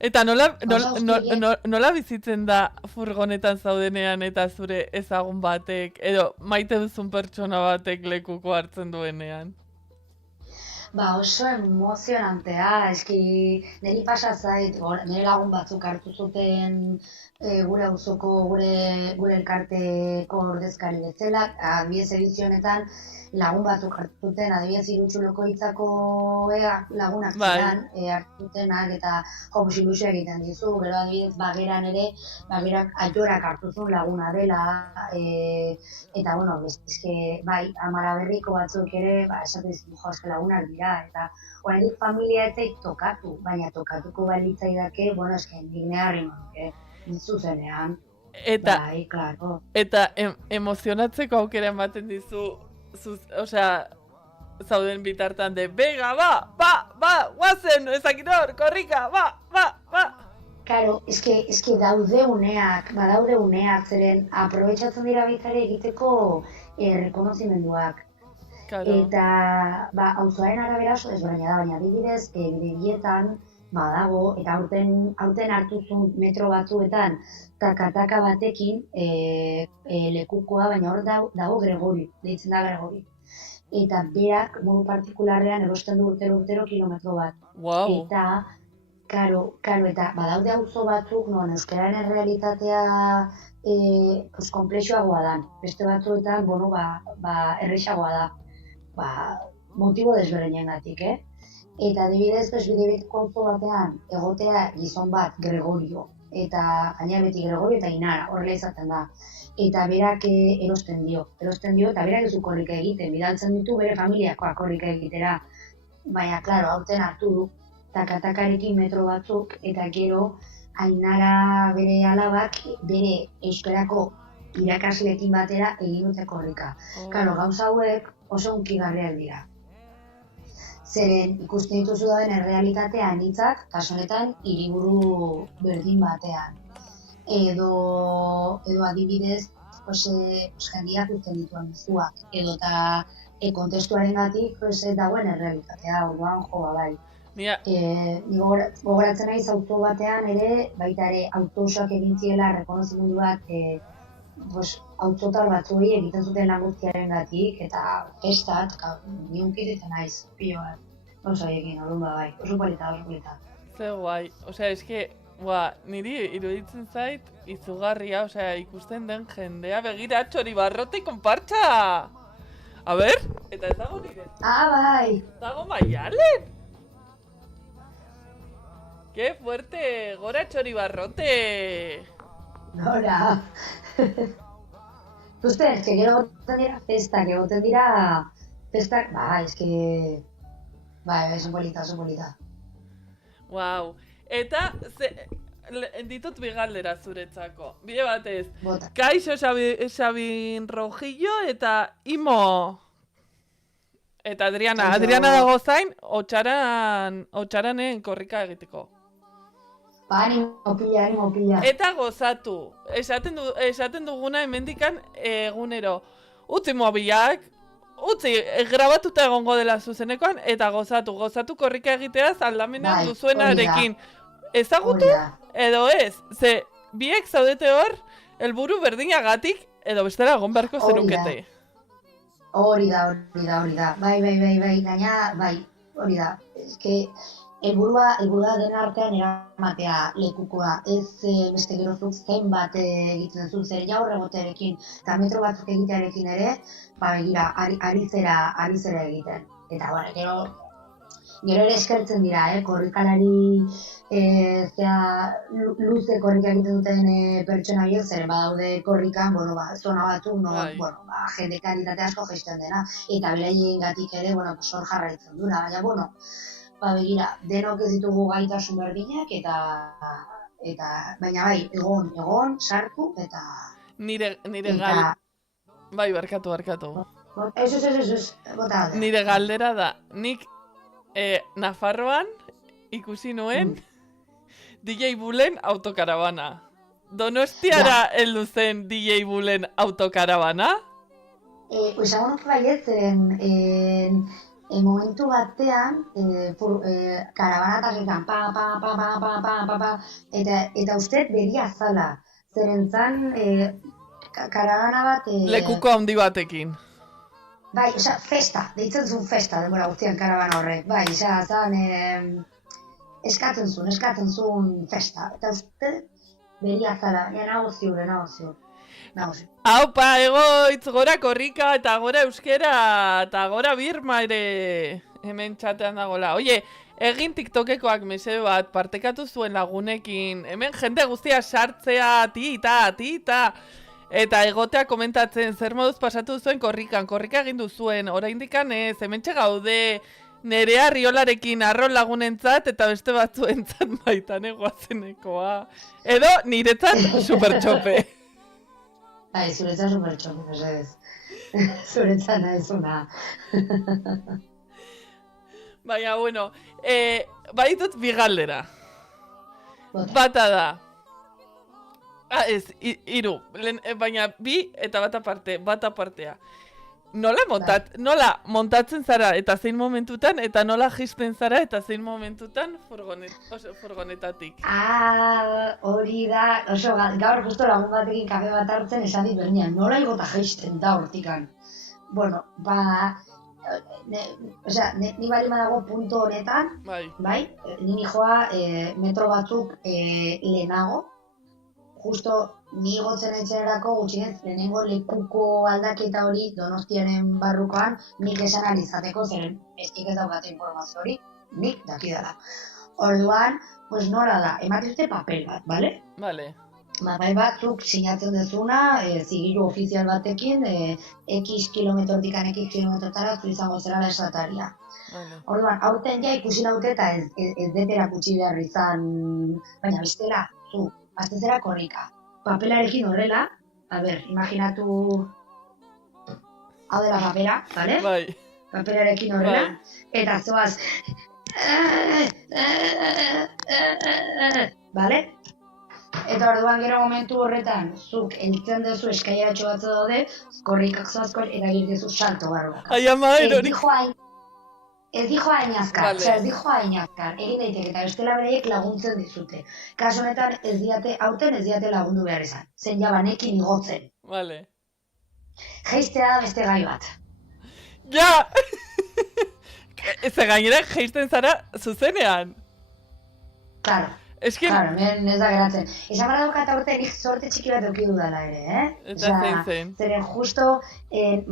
Eta nola bizitzen da furgonetan zaudenean eta zure ezagun batek, edo maite duzun pertsona batek lekuko hartzen duenean? Oso emozionantea, niri pasa zait, nire lagun batzuk hartu zuten gure auzoko, gure elkarteko ordezkari bezala, adibidez edizio honetan lagun batzuk hartu zuten, adibidez Irutxuloko hitzako lagunak ziren, hartu zutenak eta ilusioa egiten dizu, gero adibidez bageran ere, bagerak aiorak hartu zuen laguna dela, eta bueno, bai, Amaraberriko batzuk ere, esaten dizu, lagunak dira, eta oraindik familia etzait tokatu, baina tokatuko balitzaidake, bueno, nik neharri nuke, zuzenean. Bai, klaro. Eta emozionatzeko aukera ematen dizu, osea, zauden bitartan de, bega, guazen, ezakit hor, korrika, ba. Karo, badaude uneak, zeren aprobetxatzen dira baitare egiteko rekonozimenduak. Eta, auzoaren arabera oso desberdina da, baina adibidez, bidegietan badago, eta aurten hartu zuen metro batzuetan, taka batekin lekukoa, baina hor dago Gregori, deitzen da Gregori. Eta berak, modu partikularrean, erosten du urtero kilometro bat. Wow. Eta, karo, eta badaude auzo batzuk, non euskararen errealitatea konplexuagoa da. Beste batzuetan, bueno, errexagoa da. Motibo desberdinengatik, Eta adibidez, bidebetiko auzo batean, egotea gizon bat, Gregorio, eta gaina beti Gregorio eta Inara, horrela izaten da. Eta berak erosten dio, eta berak ez du korrika egiten, bidaltzen ditu bere familiakoa korrika egitera. Baina, klaro, aurten hartu du, takatakarekin metro batzuk, eta gero, Ainara bere alabak, bere euskarako irakasleekin batera egin dute korrika. Klaro, gauza hauek oso hunkigarriak dira. Zeren ikusten dituzu dauen errealitatea anitzak, kasu honetan, hiriburu berdin batean. Edo adibidez, jendiak usten dituen mezuak. Edo eta kontestuarengatik dagoen errealitatea, orduan bai. Gogoratzen naiz auto batean ere, baita ere autosoak egin ziela rekonozimendu bat autotar batzuei egiten zuten lan guztiarengatik eta festat, ni hunkitzen naiz, pilo bat. Oso egin, orduan bai, oso polita. Ze guai, osea, niri iruditzen zait izugarria, osea, ikusten den jendea, begira, Txoribarrote konpartxa! A ber, eta ez dago nire? Bai! Dago Maialen! ¡Qué fuerte! ¡Gora Txoribarrote! Gora! Uste, gero goten dira festak, Bai, oso polita. Wow. Eta, ditut bigaldera zuretzako. Bide batez, Kaixo Sabin Rojillo eta Imo. Eta Adriana dago zain, otxaranen korrika egiteko. Animo pila. Eta gozatu. Esaten duguna hemendikan egunero. Utzi mobilak, utzi grabatuta egongo dela zuzenekoan, eta gozatu korrika egiteaz aldamenean duzuenarekin. Ezagutu edo ez, ze biek zaudete hor, helburu berdinagatik, edo bestela egon beharko zenukete. Hori da. Bai, gaina, bai, hori da. Eske, helburua den artean eramatea lekukoa. Ez beste gerozuk zenbat egiten zu, zer jaur egotearekin eta metro batzuk egitearekin ere, begira, ari zera egiten. Eta, gero ere eskertzen dira, korrikalari luze korrika egiten duten pertsona horiek, zeren badaude korrikan, zona batzuk, jende kalitate asko jaisten dena, eta beraiengatik ere, hor jarraitzen dura, baina, begira, denok ez ditugu gaitasun berdinak, baina bai, egon, sartu, eta... Nire gal... Bai, barkatu. Ez, bota. Nire galdera da, nik Nafarroan ikusi nuen DJ Bullen autokarabana. Donostiara heldu zen DJ Bullen autokarabana? Esango nuke baiet, zeren momentu batean karabana eta eta uste beria zala. Zeren zan karabana bat... Lekuko handi batekin. Bai, festa, deitzen zuen festa, denbora guztian karabana horrek. Bai, zan eskatzen zuen festa. Eta uste beria zala, nagozio. Aupa, egoitz, gora korrika, eta gora euskera, eta gora birma ere hemen txatean dagoela. Oie, egin TikTokekoak mesede bat, partekatu zuen lagunekin, hemen jende guztia sartzea, tita, eta egotea komentatzen, zer moduz pasatu zuen korrika egin duzuen, oraindikan ez, hementxe gaude, nerea riolarekin arro lagunentzat, eta beste batzuentzat baitan egoazenekoa. Edo, niretzat supertxope. Bai, zuretzat supertxope, mesedez. Zuretzat nahizuna. Baina, baitut bi galdera. Bata da. Ez, hiru, baina bi eta bat apartea. Nola montatzen zara eta zein momentutan, eta nola jisten zara eta zein momentutan furgonetatik? Hori da, gaur justo lagun batekin kafe bat hartzen esan dit bernian, nola igota jisten da hortikan. Ni bali badago punto honetan, bai, nini joa metro batzuk lehenago, justo ni igotzen etxerako gutxinez lehenengo lekuko aldaketa hori Donostiaren barrukoan nik esan alizateko, zeren estik ez daukate informazio hori, nik dakidala. Orduan, nola da, ematizute papel bat, bale? Bale. Papel batzuk sinatzen dezuna, zigilu ofizial batekin, X kilometrotik X kilometrotara zu izango zerala esataria. Orduan, aurten ja ikusi naute eta ez detera kutsi behar izan, baina bestela, zu, azte zera korrika. Papelarekin horrela, imaginatu hau dela papera, bale? Bai. Papelarekin horrela, eta zoaz, bale? Eta orduan gero momentu horretan, zuk entzen duzu eskailatxo batzu daude, korrikak zoazko eta girtezu salto barruak. Ai ama, erorik. Ez dijo hain azkar, egin daiteke eta bestela bereiek laguntzen dizute. Kaso honetan ez diate lagundu behar izan, zen jabanekin igotzen. Vale. Jeistea da beste gai bat. Ja! Ez gainera jeisten zara zuzenean. Claro. Claro, hemen ez da geratzen. Esan bara daukat aurten nik sorte txiki bat eduki dudala ere, Eta zein. Zeren justo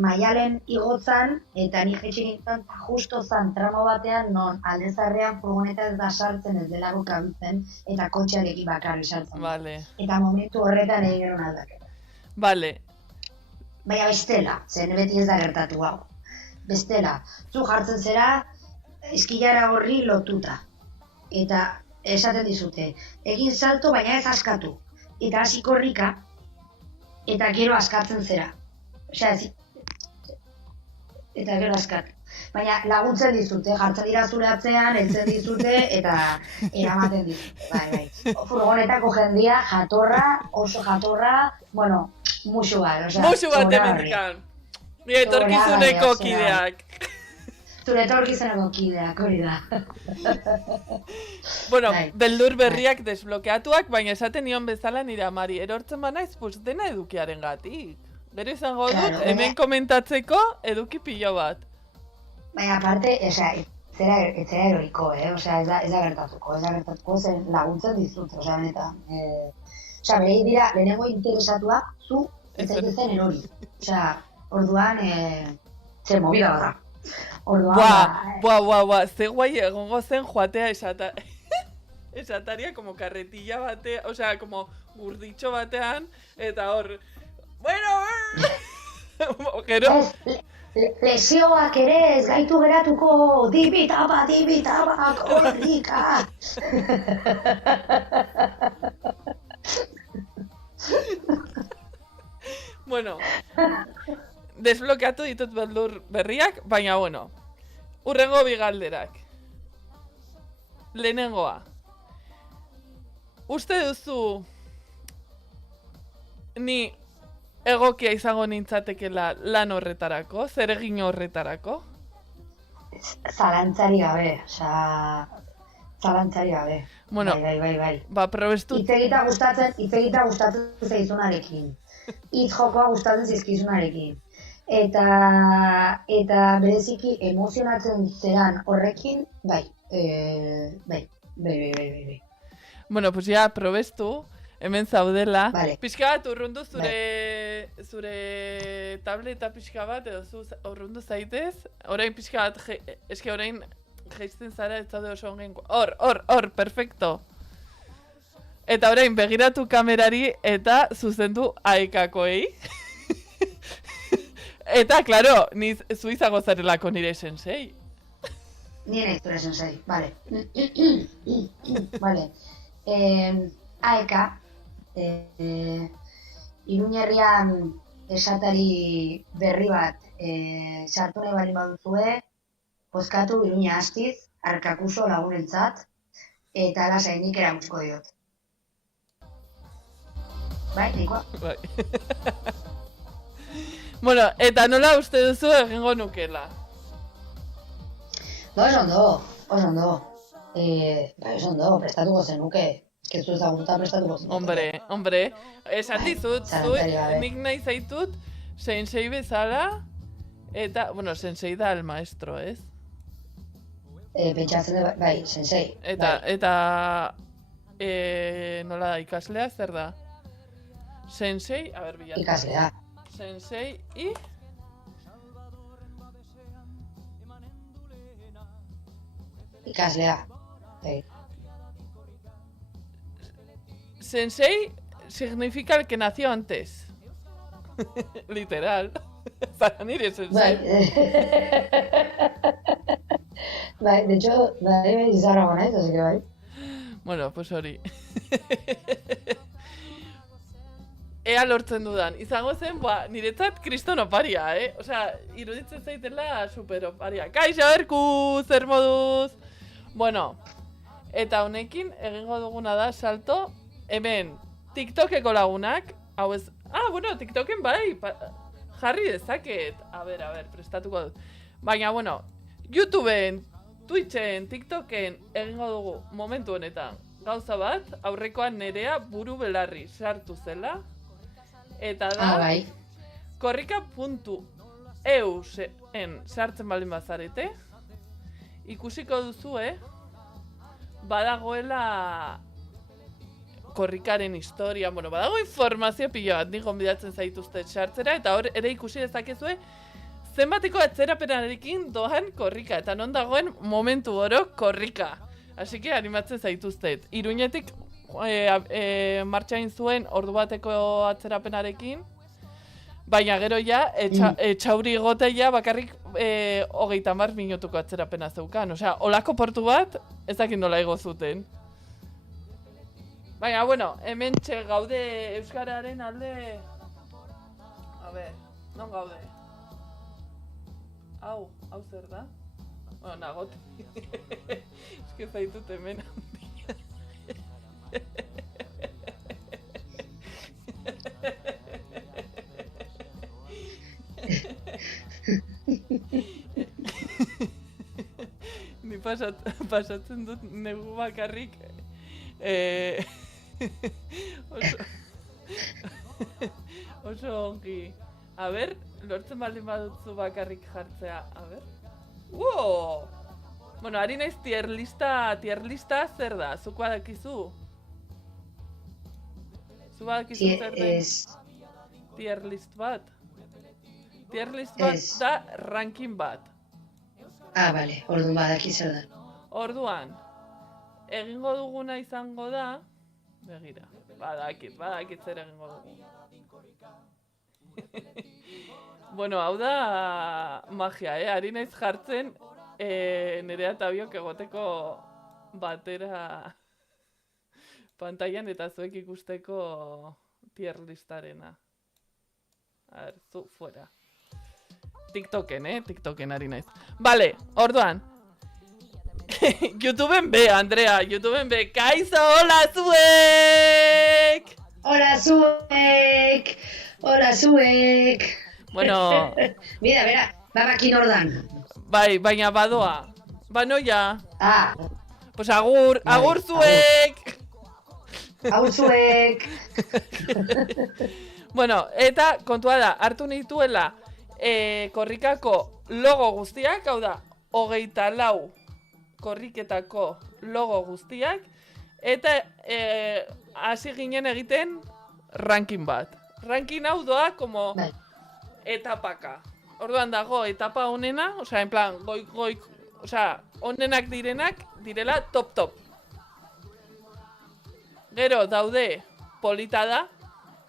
Maialen igotzan, eta nik jetxe nintzen, justo zan tramo batean non aldezarrean furgoneta ez da sartzen ez delako kabitzen, eta kotxearekin bakarri sartzen. Vale. Eta momentu horretan egin genuen aldaketa. Vale. Baina bestela, zen beti ez da gertatu hau. Bestela, zu jartzen zera, eskilara horri lotuta. Eta esaten dizute, egin salto baina ez askatu. Eta hasi korrika, eta gero askatzen zera. Eta gero askatu. Baina laguntzen dizute, jartzen dira zure atzean, heltzen dizute, eta eramaten dizute. Bai. Furgonetako jendia, oso jatorra, musu bat. Musu bat demendikan. Nire etorkizuneko kideak. Zure etorkizuneko kideak, hori da. Beldur berriak desblokeatuak, baina esaten nion bezala nire amari, erortzen banaiz, dena edukiaren gatik. Gero izango dut, Claro, hemen komentatzeko eduki pilo bat. Baina aparte, etzera eroriko, Osea, ez da gertatuko, zen laguntzen dizut, osea, benetan. Osea, berei dira, lehenengo interesatuak, zu ez zaitezen erori. Osea, orduan, zer movida bada. Orduan, Buah, ze guai egongo zen joatea esataria como carretilla batean, osea, como gurditxo batean, eta hor, bueno, gero... Lesioak ere ez gaitu geratuko, dibitaba, korrika. Bueno, desblokeatu ditut beldur berriak, baina bueno, urrengo bi galderak. Lehenengoa. Uste duzu ni egokia izango nintzatekela lan horretarako, zeregin horretarako? Zalantzari gabe, osea, zalantzari gabe. Bueno, Bai. Ba, probestu. Hitz egita gustatzen zaizunarekin. Hitz jokoa gustatzen zizkizunarekin. Eta bereziki emozionatzen zeran horrekin, bai. Bueno, pues ya probestu. Hemen zaudela. Vale. Pixka bat urrundu zure tableta pixka bat, edo zu urrundu zaitez. Orain pixka bat, eske orain jaisten zara ez zaude oso ongen. Hor, perfecto. Eta orain begiratu kamerari eta zuzendu aekakoei. Eta, claro, zu izango zarelako nire sensei. Nire zure sensei, vale. Vale. Aeka, Iruñerrian esatari berri bat sartu nahi bali baduzue, bozkatu Iruña Astiz, Arkakuso lagunentzat, eta lasai nik erakutsiko diot. Bai, nikoa? Bai. Bueno, eta nola uste duzu egingo nukela? Oso ondo. Oso ondo, prestatuko zenuke. Zu ezagututa prestatuko zenuke. Hombre, esan dizut, Zalantzari gabe. nik nahi zaitut, sensei bezala, eta, bueno, sensei da el maestro, ez? Pentsatzen dut, bai, sensei. Eta nola da, ikaslea, zer da? Sensei, a ber, bilatu. Ikaslea. Sensei y... Ikaslea. Bai. Sensei significa el que nació antes. Literal. Para nire sensei. Bai, de hecho, bai, izarra naiz, así que bai. Bueno, pues hori. Ea lortzen dudan. Izango zen, niretzat kriston oparia, Osea, iruditzen zaitela super oparia. Kaixo, Erku, zer moduz? Bueno, eta honekin egingo duguna da salto, hemen TikTokeko lagunak, hau ez... bueno, TikToken bai, jarri dezaket. A ber, prestatuko dut. Baina, bueno, YouTubeen, Twitchen, TikToken egingo dugu momentu honetan. Gauza bat, aurrekoan nerea buru belarri sartu zela. Eta da, Bai. korrika.eu-en sartzen baldin bazarete, ikusiko duzue, badagoela korrikaren historia, bueno, badago informazio pila bat, nik gonbidatzen zaituzte sartzera, eta hor ere ikusi dezakezue, zenbateko atzerapenarekin doan korrika, eta non dagoen momentu oro korrika. Así que animatzen zaituztet. Iruñetik martxain zuen ordu bateko atzerapenarekin, baina gero ja, etxauri egotea bakarrik 30 minutuko atzerapena zeukan. Osea, olako portu bat, ez dakit nola ego zuten. Baina, bueno, hemen gaude euskararen alde... A ber, non gaude? Hau zer da? Bueno, nagot. Ez que zaitut hemen handia. Ni pasatzen dut negu bakarrik oso ongi A ber, lortzen baldin badutzu bakarrik jartzea, a ber. Wow! Bueno, ari naiz tier lista zer da? Zuk badakizu? Zu badakizu zer den tier list bat? Tier list bat da ranking bat. Bale, orduan badaki zer da. Orduan, egingo duguna izango da, begira, badakit zer egingo dugu. Bueno, hau da magia, ari naiz jartzen Nerea eta biok egoteko batera pantailan eta zuek ikusteko tier listarena. A ver, zu, fuera. TikToken ari naiz. Vale, orduan. YouTubeen be, Andrea, YouTubeen be. Kaixo, hola zuek! Hola zuek! Bueno... Bera, babakin ordan. Bai, baina badoa. Banoia. Pues agur zuek! Agur zuek! Bueno, eta kontua da, hartu nituela korrikako logo guztiak, hau da, 24 korriketako logo guztiak, eta hasi ginen egiten ranking bat. Ranking hau doa como etapaka. Orduan dago etapa honena, osea, en plan, goik, osea, honenak direla top. Gero daude polita da,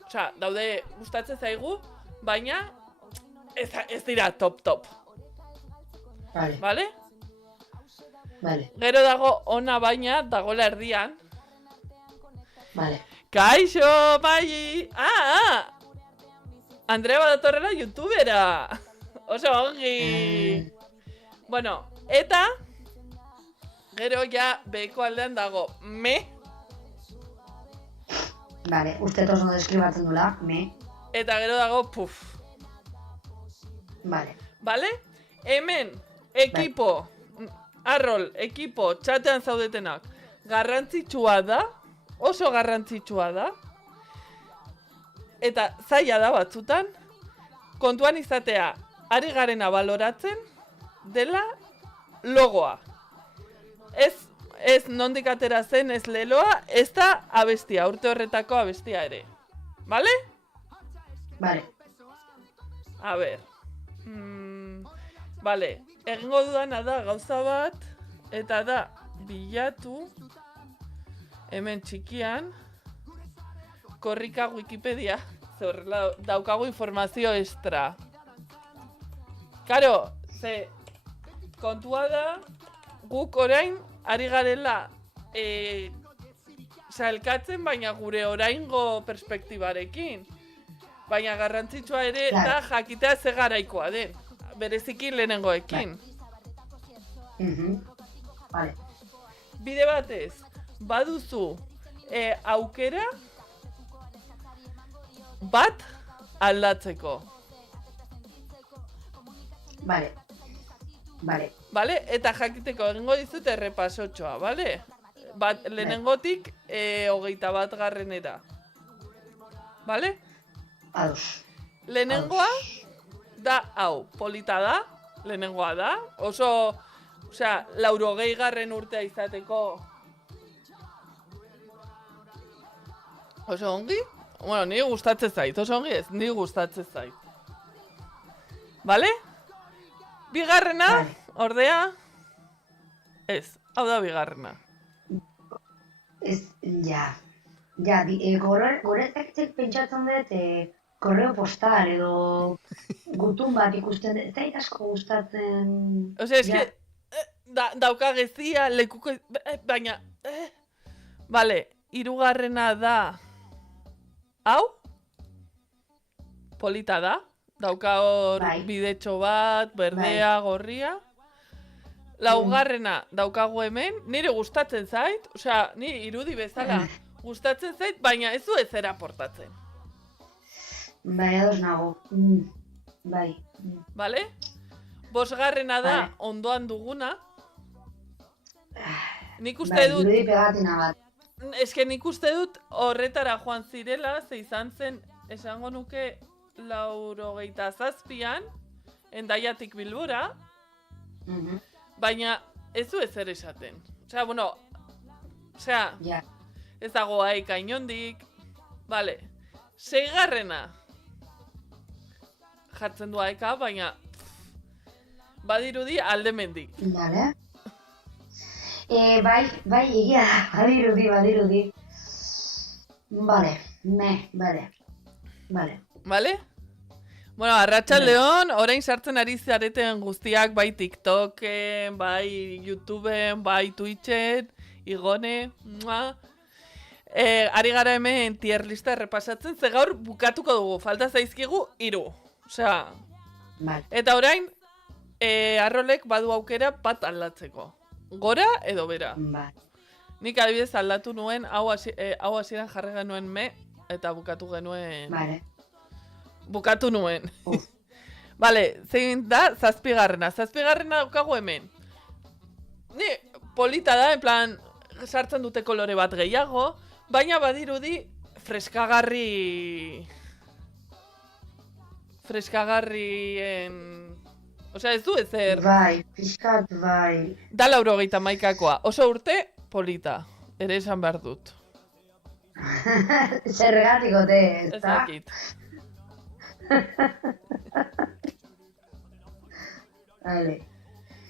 osea, daude gustatzen zaigu, baina ez dira top. Vale? Vale. Gero dago ona baina dagoela erdian. Vale. Kaixo, Mai! Andrea badatorrela youtubera! Oso ongi! Bueno, eta gero ja beheko aldean dago me. Vale, uste oso deskribatzen dula, me. Eta gero dago puf. Vale. Vale? Hemen, ekipo, arrol, ekipo, txatean zaudetenak, garrantzitsua da, oso garrantzitsua da, eta zaila da batzutan, kontuan izatea, ari garena baloratzen dela logoa. Ez nondik atera zen, ez leloa, ez da abestia, urte horretako abestia ere. Vale? Vale. A ber. Vale, egingo dudana da gauza bat, eta da bilatu, hemen txikian, korrika Wikipedia, horrela daukagu informazio extra. Karo, ze kontua da, guk orain ari garela salkatzen, baina gure oraingo perspektibarekin. Baina garrantzitsua ere da jakitea ze garaikoa den. Bereziki lehenengoekin. Vale. Bide batez, baduzu aukera bat aldatzeko. Vale. Vale? Eta jakiteko egingo dizut errepasotxoa, vale? Lehenengotik 21 garrenera. Vale? Ados. Lehenengoa da hau, polita da, lehenengoa da, oso, osea, 80 urtea izateko oso ongi? Bueno, niri gustatzen zait, oso ongi ez, niri gustatzen zait. Vale? Bigarrena, ordea, ez, hau da bigarrena. Ez, goretak pentsatzen dut, korreo postal edo gutun bat ikusten, ez da asko gustatzen... Osea, eske, dauka gezia, lekuko, baina... Vale, hirugarrena da... Hau? Polita da. Dauka hor bidetxo bat, berdea, gorria. Laugarrena daukagu hemen, nire gustatzen zait, osea, nire irudi bezala gustatzen zait, baina ez du ezera portatzen. Bai, ados nago. Bai. Vale? Bosgarrena da ondoan duguna. Nik uste dut... Irudi pegatina bat. Eske nik uste dut horretara joan zirela, ze izan zen, esango nuke, 1987an, Hendaiatik Bilbora, Mhm. baina ez du ezer esaten. Osea, bueno, Ja. ez dago aika inondik, bale, 6. Jartzen du aika, baina badirudi aldemendik. Vale. Bai, egia da, badirudi. Vale, vale. Bale? Bueno, arratsaldeon, orain sartzen ari zareten guztiak, bai TikToken, bai YouTubeen, bai Twitchen, igone, ari gara hemen tier lista errepasatzen, ze gaur bukatuko dugu, falta zaizkigu 3. Osea, Vale. eta orain, arrolek badu aukera bat aldatzeko. Gora edo bera. Vale. Nik adibidez aldatu nuen, hau hasieran jarri genuen me, eta bukatu genuen... Vale. Bukatu nuen. Vale, zein da, 7. 7 daukagu hemen. Ni, polita da, en plan, sartzen dute kolore bat gehiago, baina badirudi freskagarrien... Osea, ez du ezer. Bai, pixkat bai. Da 91koa. Oso urte, polita. Ere esan behar dut. Zergatik ote, Ez ezta? dakit.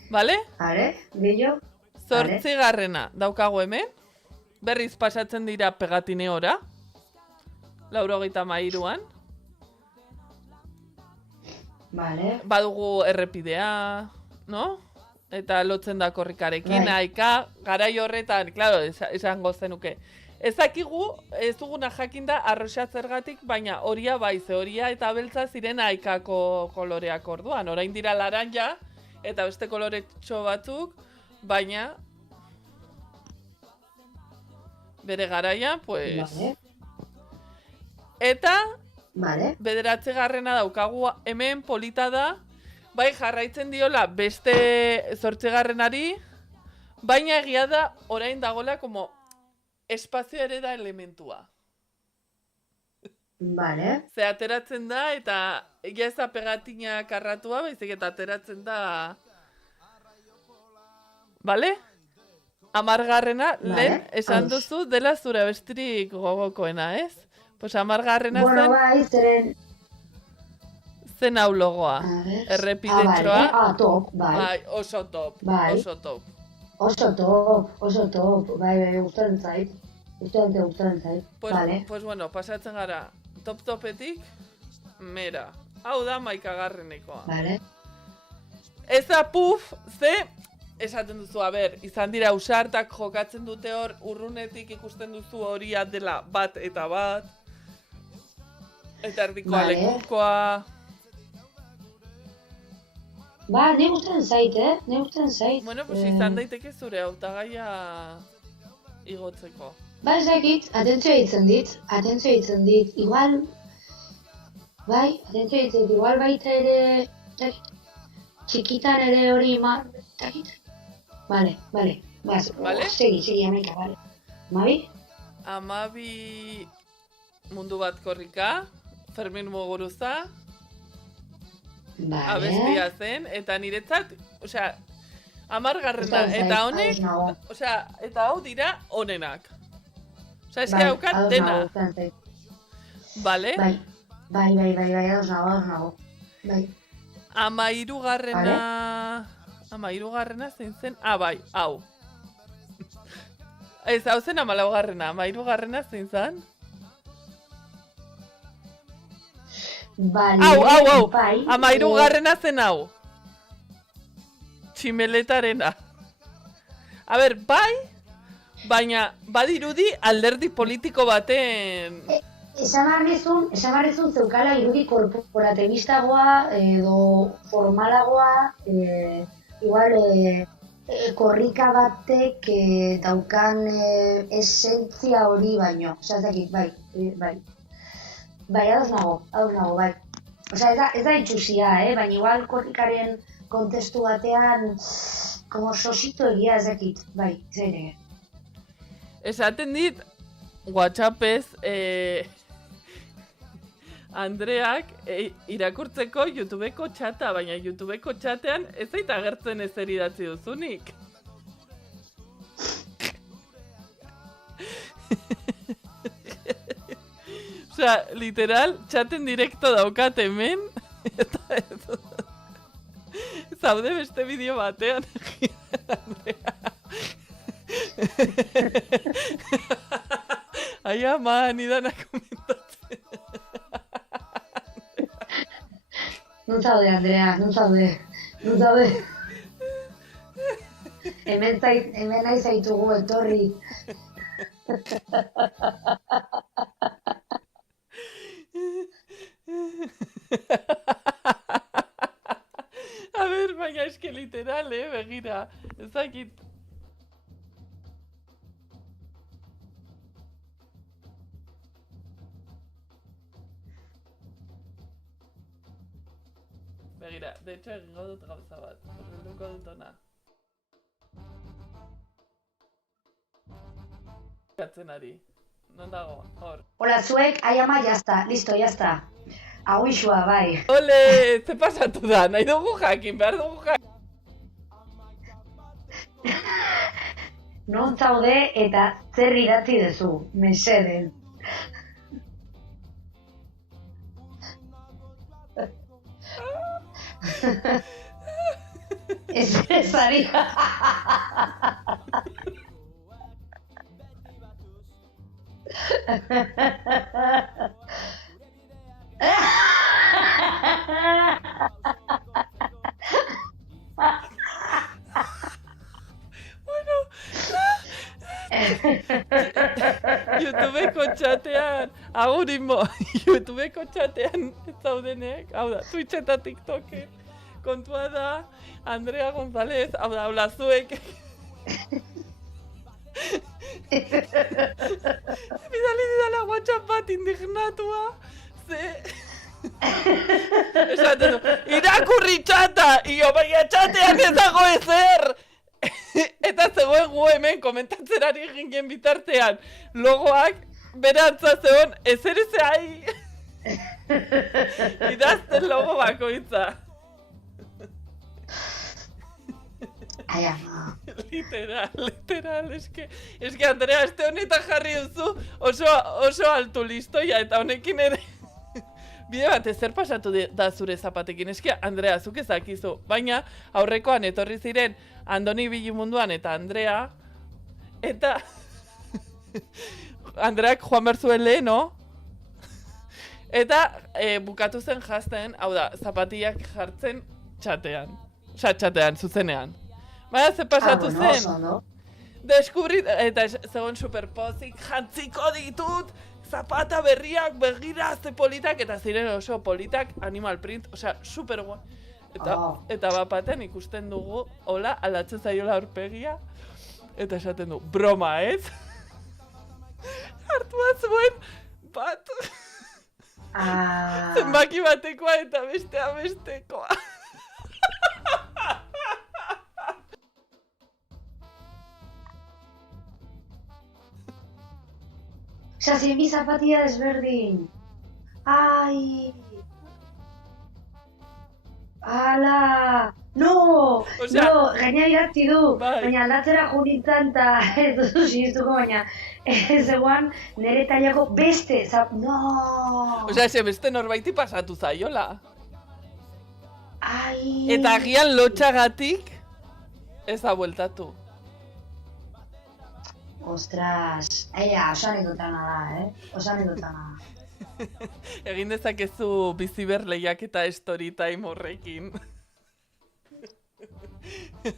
Vale? Billo? 8. daukagu hemen. Berriz pasatzen dira pegatineora. 93an. Vale. Badugu errepidea, no? Eta lotzen da korrikarekin, Bai. aika, garai horretan, claro, esango zenuke. Ez dakigu, ez duguna jakinda arroxa zergatik, baina horia bai, ze horia eta beltza ziren aikako koloreak orduan. Orain dira laranja eta beste koloretxo batzuk, baina bere garaian, pues... Vale. Eta Vale. 9. daukagu hemen polita da, bai jarraitzen diola beste 8. baina egia da orain dagola como espazio ere da elementua. Vale. Ze ateratzen da eta egia ez da pegatina karratua, baizik eta ateratzen da... Bale? 10. lehen esan ados. duzu dela zure bestirik gogokoena, ez? Pues 10. Bueno, zen, bai, zeren... zen hau logoa. A ver. Errepidetxoa. Vale. Top, bai. Bai, oso top, Bai. oso top. Oso top. Bai, gustatzen zait. Gustatzen zait. Pues, Vale. pues bueno, pasatzen gara top-topetik, mera. Hau da 11. Vale. Ez da puf, ze, esaten duzu, a ber, izan dira ausartak jokatzen dute hor, urrunetik ikusten duzu horia dela bat eta bat. Eta erdikoa Vale. lekukoa. Ba, ne gustatzen zait, Bueno, pues izan daiteke zure hautagaia igotzeko. Ba, ez dakit, atentzioa ditzen dit, igual... Bai, atentzioa ditzen dit, igual baita ere... Dakit, txikitan ere hori dakit. Vale. Vale. Segi, amaika, vale. Mabi? Amabi mundu bat korrika, Fermin Muguruza, Vale. abestia zen, eta niretzat, osea, 10. Gustatzen zait, eta honek, ados nago. osea, eta hau dira onenak. Osea, eski Bai, daukat ados dena, nago, gustatzen zait. bale? Bai, ados nago. Bai. 13. zein zen? Ah, bai, hau. Ez, hau zen 14. 13. zein zen? Vale, Hau, bai. 13. zen hau. Tximeletarena. A ber, bai, baina badirudi alderdi politiko baten... Esan barrizun zeukala irudi korporatibistagoa edo formalagoa, igual korrika batek daukan esentzia hori baino. Osea, ez dakit, bai. Bai, ados nago, bai. Osea, ez da itxusia, baina igual korrikaren kontestu batean, como sosito egia ez dakit, bai, zaire. Esaten dit, WhatsAppez, Andreak irakurtzeko YouTubeko txata, baina YouTubeko txatean ez zait agertzen ezer idatzi duzunik. Osea, literal, txaten direkto daukat hemen, eta zaude beste bideo batean, Andrea. Ai ama, nidana komentatzen. Non zaude, Andrea, non zaude. Hemen nahi zaitugu etorri. A ber, baina eske literal, begira, ezakit. Begira, de hecho egingo dut gauza bat, urbilduko dut ona. Gatzen ari, non dago, hor. Hola, zuek, ai ama, jazta, listo, jazta. Hau isua, bai. Ole, ze pasatu da, nahi dugu jakin, behar dugu jakin. Non zaude eta zer idatzi duzu, meseden. Ez ari. YouTubeko txatean, agurimo, YouTubeko txatean ez zaudenek, hau da, Twitch eta TikToken, kontua da, Andrea González, hau da, hola zuek. Bidali didala WhatsApp bat indignatua, ze... Esaten du, irakurri txata, io, baina txatean ez dago ezer! Eta zegoen gu hemen komentatzen ari ginen bitartean logoak berantza zegoen ezer ai idazten logo bakoitza. Ai ama. Literal, eske Andrea, este honetan jarri duzu oso altu listoia eta honekin ere bide bat ezer pasatu da zure zapatekin, eske Andrea, zuk ezakizu, baina aurrekoan etorri ziren Andoni Bilimunduan eta Andrea, eta Andreak joan behar zuen leheno, eta bukatu zen jazten, hau da, zapatiak jartzen txatean, txatean, zuzenean. Baina ze pasatu zen, deskubrit, eta zegoen superpozik, jantziko ditut, zapata berriak, begira, ze politak, eta ziren oso politak, animal print, osea, super guai. Eta bapaten ikusten dugu, hola, aldatzen zaiola aurpegia, eta esaten du, broma, ez? Hartua zuen bat, zenbaki batekoa eta bestea bestekoa. Osea, zein bi zapatia desberdin. Ai... Ala! No! Gaina idatzi du, baina aldatzera jo nintzen eta ez duzu sinistuko, baina zegoan nire tailako beste no! Osea, ese beste norbaiti pasatu zaiola. Ai! Eta agian lotxagatik ez da bueltatu. Ostras, oso anekdotana da, Oso anekdotana da. Egin dezakezu biziber lehiaketa storytime horrekin.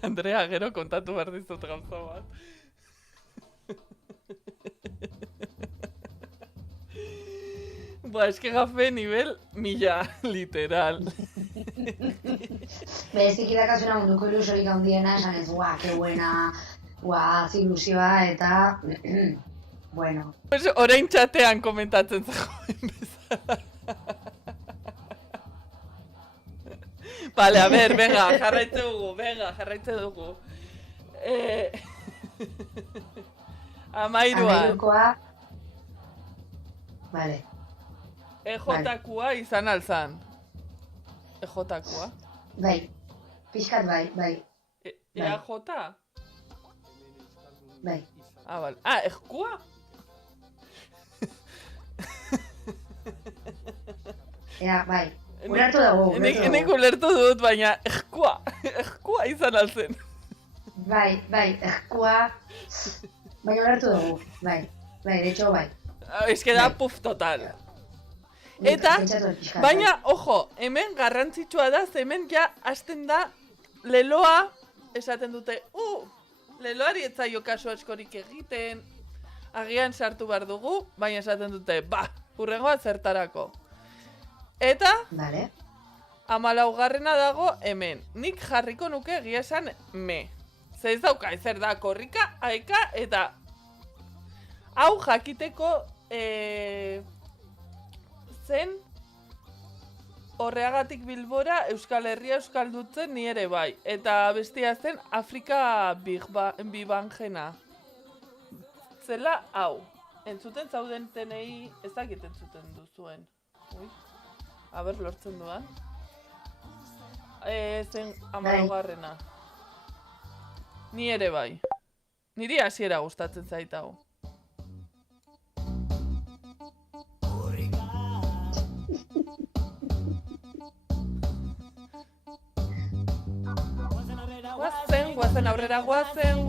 Andrea, gero kontatu behar dizut gauza bat. Eske gafe nivel 1000, literal. Berezik irakasuna munduko ilusorik handiena, esan ez, que buena, ilusioa eta... Bueno. Orain txatean komentatzen zagoen bezala. Vale, a ver, venga, jarraitze dugu. Amairuan. Amairukoa. Vale. EJ-kua izan alzan. EJ-kua? Bai, pixkat bai. EAJ? Bai. Ah, bale. EJkua? Bai. Ulertu dugu. Nik ulertu dut, baina EJkua izan alzen. Bai, ejkua. Baina ulertu dugu, bai, de hecho, bai. Ez que da puf total. Eta, baina, ojo, hemen garrantzitsua da, hemen ja hasten da leloa, esaten dute, leloari ez zaio kasu askorik egiten, agian sartu behar dugu, baina esaten dute, hurrengoa zertarako. Eta, vale. 14garrena dago hemen, nik jarriko nuke egia esan me. Ze ez dauka, ezer da, korrika, aeka, eta hau jakiteko zen Horreagatik Bilbora Euskal Herria euskaldutzen ni ere bai. Eta bestia zen Afrika Bibangena. Zela hau. Entzuten zauden tenei ezakit entzuten duzuen. Aber, lortzen duan. Zen 14garrena. Ni ere bai. Niri hasiera gustatzen zait hau. Guazen aurrera guazen,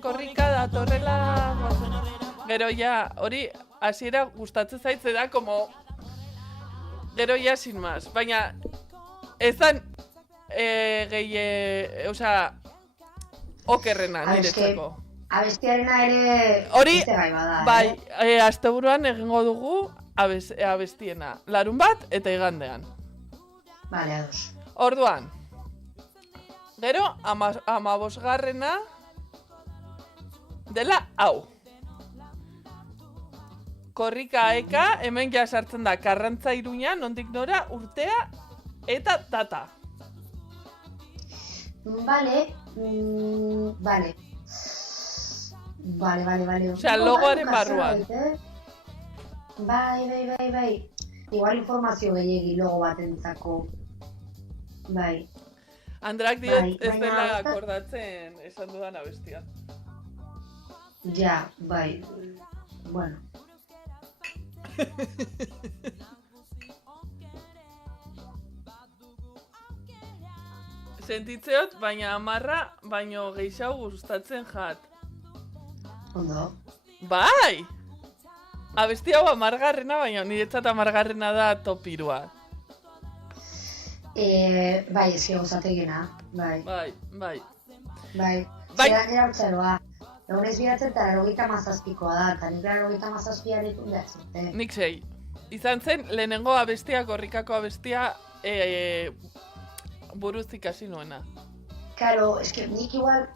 korrika datorrela, guazen. Gero ja, hori hasiera gustatzen zaitze da, como... Gero ja, sin más. Baina, ezan okerrena niretzako. Abestiarena ere... Hori, bada, bai, asteburuan egingo dugu abestiena. Larun bat eta igandean. Vale, ados. Orduan, gero, 15garrena dela hau. Korrika eka, hemen ja sartzen da Karrantza Iruña, nondik nora, Urtea eta Tata. Vale. Osea, logoaren barruan. Bai. Igual informazio gehiegi logo batentzako. Bai. Andrak diot ez dela akordatzen esan dudan abestia. Ja, bai. Bueno. Sentitzeot, baina 10 baino gehiago gustatzen jat. Ondo. Bai! Abesti hau 10garrena, baina niretzat 10garrena da topirua. Bai, ezio gozategena. Bai. Zera urtzaroa. Egunez biratzen eta 97koa da, eta nik 97arekin datzen. Nik 6. Izan zen, lehenengo abestia, korrikako abestia, buruz ikasi nuena. Karo, eske nik igual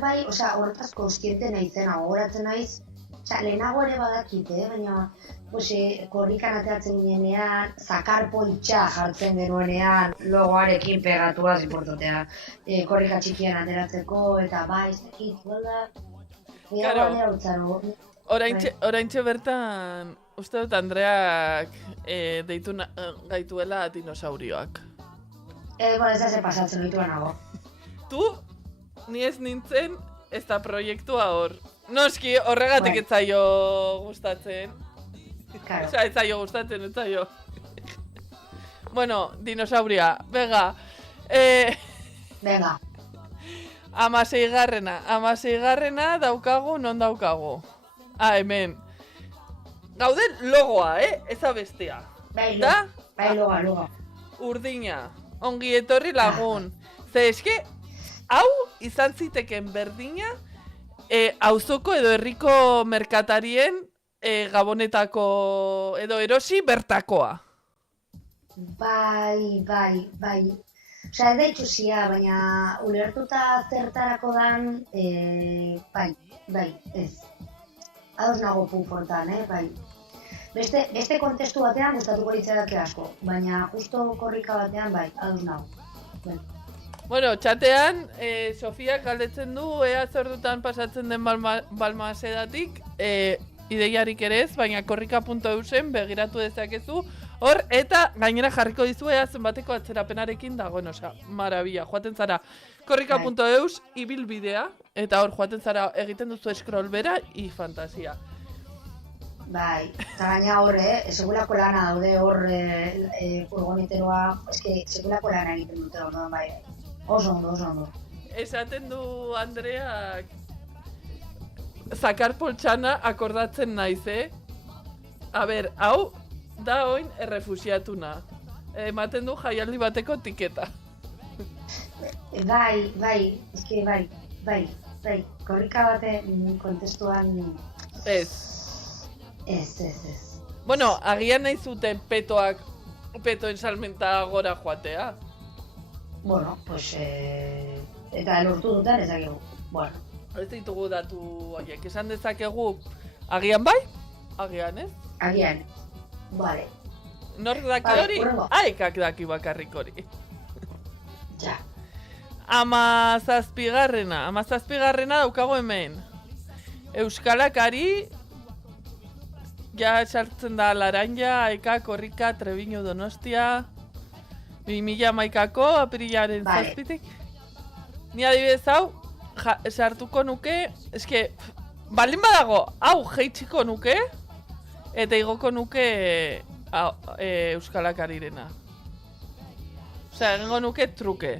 bai, horretaz konstiente naizena, gogoratzen naiz, lehenago ere badakit, baina korrikan ateratzen ginenean, zakar poltsa jartzen genuenean, logoarekin pegatuaz importantea, korrika txikian ateratzeko, eta bai, ez dakit, Oraintxe bertan, uste dut Andreak deitu gaituela dinosaurioak. Ez da ze pasatzen dituen nago. Tu, ni ez nintzen, ez da proiektua hor. Noski, horregatik ez zaio gustatzen. Claro. Ez zaio gustatzen, ez zaio. Bueno, dinosauria, bega. Venga. 16garrena daukagu, non daukagu? Hemen. Gauden logoa, ez abestia. Bai, logoa. Urdina. Ongi etorri lagun. Ze eske, hau izan ziteken berdina, auzoko edo herriko merkatarien Gabonetako edo erosi bertakoa. Bai. Osea, ez da itxusia, baina ulertuta zertarako dan, bai, ez. Ados nago punfortan, bai. Beste kontestu batean gustatuko litzaidake asko, baina justo korrika batean, bai, ados nago. Bueno, txatean, Sofiak galdetzen du, ea zordutan pasatzen den Balmasedatik, ideiarik ere ez, baina korrika.eusen begiratu dezakezu, hor, eta gainera jarriko dizu ea zenbateko atzerapenarekin dagoen, osea, marabila, joaten zara korrika.eus ibilbidea, eta hor joaten zara egiten duzu scroll bera, fantasia. Bai, eta gaina hor, segulako lana daude hor furgoneteroa, eske segulako lana egiten dute hor, bai. Oso ondo. Esaten du Andreak, zakar poltsana akordatzen naiz, A ber, hau da oin errefusiatuna. Ematen du jaialdi bateko tiketa. Bai, eske bai. Korrika baten kontestuan... Ez. Ez. Bueno, agian nahi zuten petoen salmenta gora joatea. Bueno, pues... eta lortu duten ezakigu. Bueno. Ez ditugu datu horiek, esan dezakegu agian bai? Agian ez? Agian. Vale. Nork daki Vale, hori? hurrengo. Aekak daki bakarrik hori. Ja. 17garrena daukago hemen. Euskalak ari, ja sartzen da Laranja, Aeka, Korrika, Trebiñu, Donostia, 2011ko apirilaren Vale. 7tik. Ni adibidez hau, sartuko nuke, eske, baldin badago, hau jeitsiko nuke, eta igoko nuke Euskalak arirena. Osea, egingo nuke truke.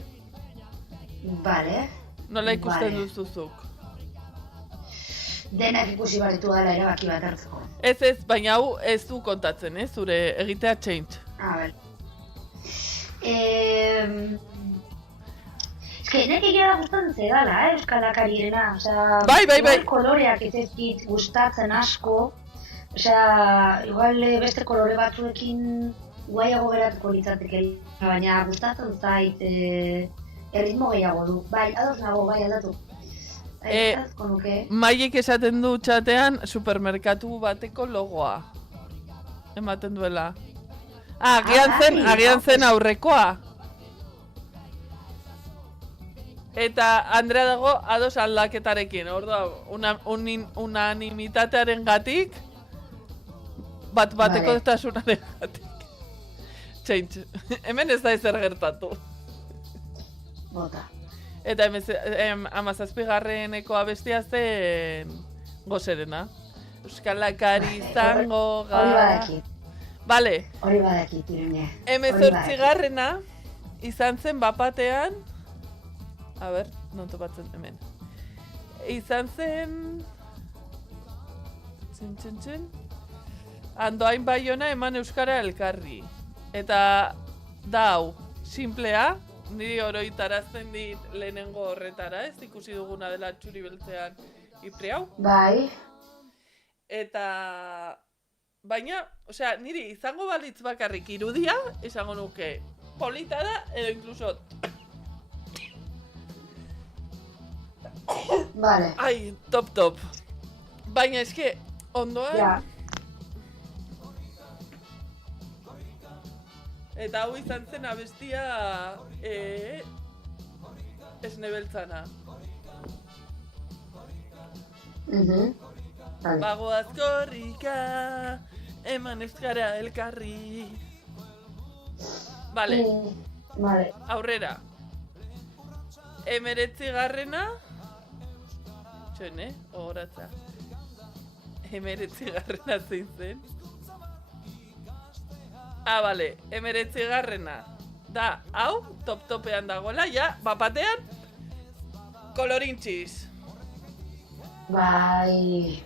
Vale. Nola ikusten Vale. duzuzuk? Denak ikusi baritu dela erabaki bat hartzeko. Ez, baina hau ez du kontatzen, zure egitea change. Vale. Eske, nek egia da gustatzen zedala, Euskalak arirena. Osea, Bai. igual koloreak ez ezkit gustatzen asko. Osea, igual beste kolore batzuekin guaiago geratuko litzateke, baina gustatzen zait erritmo gehiago du. Bai, ados nago, bai, aldatu. Gustatatuko nuke. Maiek esaten du txatean supermerkatu bateko logoa. Ematen duela. Agian zen aurrekoa. Eta Andrea dago ados aldaketarekin, orduan, unanimitatearen gatik, bateko Vale. tasunaren gatik. Change. Hemen ez da ezer gertatu. Bota. Eta 17garreneko abestia zen Gozerena. Euskalak ari izango Hori badakit, Vale, hori badakit, Irene. 18garrena izan zen bapatean, a ber, non topatzen hemen. Izan zen... Txin. Andoain Baiona eman euskara elkarri. Eta da hau, simplea, niri oroitarazten dit lehenengo horretara, ez ikusi duguna dela txuri beltzean ipri hau. Bai, Eta... Baina, osea, niri izango balitz bakarrik irudia, izango nuke polita da, edo inkluso... vale. Ai, top. Baina eske, ondoan... Ja. Eta hau izan zen abestia... esnebeltzana. Vale. Bagoaz korrika, eman euskara elkarri. Vale, Vale. aurrera. 19garrena... Txone, ogoratza. 19garrena zein zen. Vale, 19garrena. Da, hau, top-topean dagoela, ja, bapatean, kolorintxiz. Bai.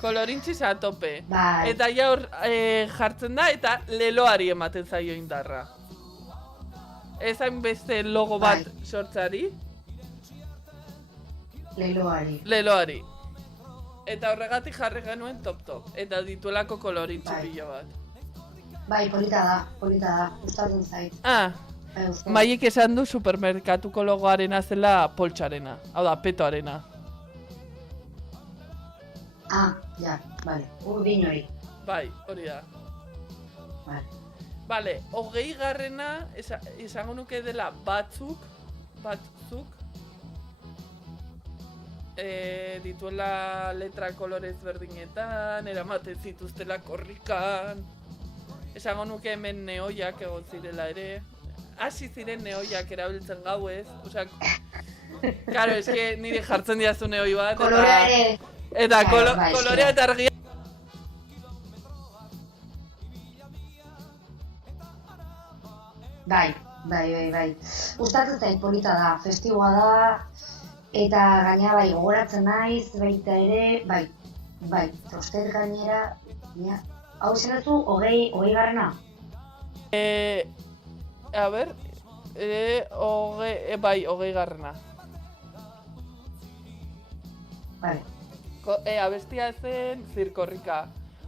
Kolorintxiz a tope. Bai. Eta ja hor jartzen da, eta leloari ematen zaio indarra. Ez hainbeste logo bat Bai. sortzari, Leloari. Eta horregatik jarri genuen top. Eta dituelako kolorintxi Bai. pilo bat. Bai, polita da. Gustatzen zait. Bai, Maiek esan du supermerkatuko logoarena zela poltsarena. Hau da, petoarena. Ja, vale. Urdin hori. Bai, hori da. Vale. 20garrena esango nuke dela batzuk. dituela letra kolorez berdinetan, eramaten zituztela korrikan. Esango nuke hemen neoiak egon zirela ere. Hasi ziren neoiak erabiltzen gauez. Osea, claro, eske nire jartzen diazu neoi bat. Kolorea ere. Eta Bai, kolorea eta argia. Bai. Gustatzen zait polita da, festiboa da, eta gaina bai gogoratzen naiz, baita ere, bai, uste gainera, hau izan duzu, 20garrena? A ber, bai, 20garrena. Vale. Abestia zen zirkorrika.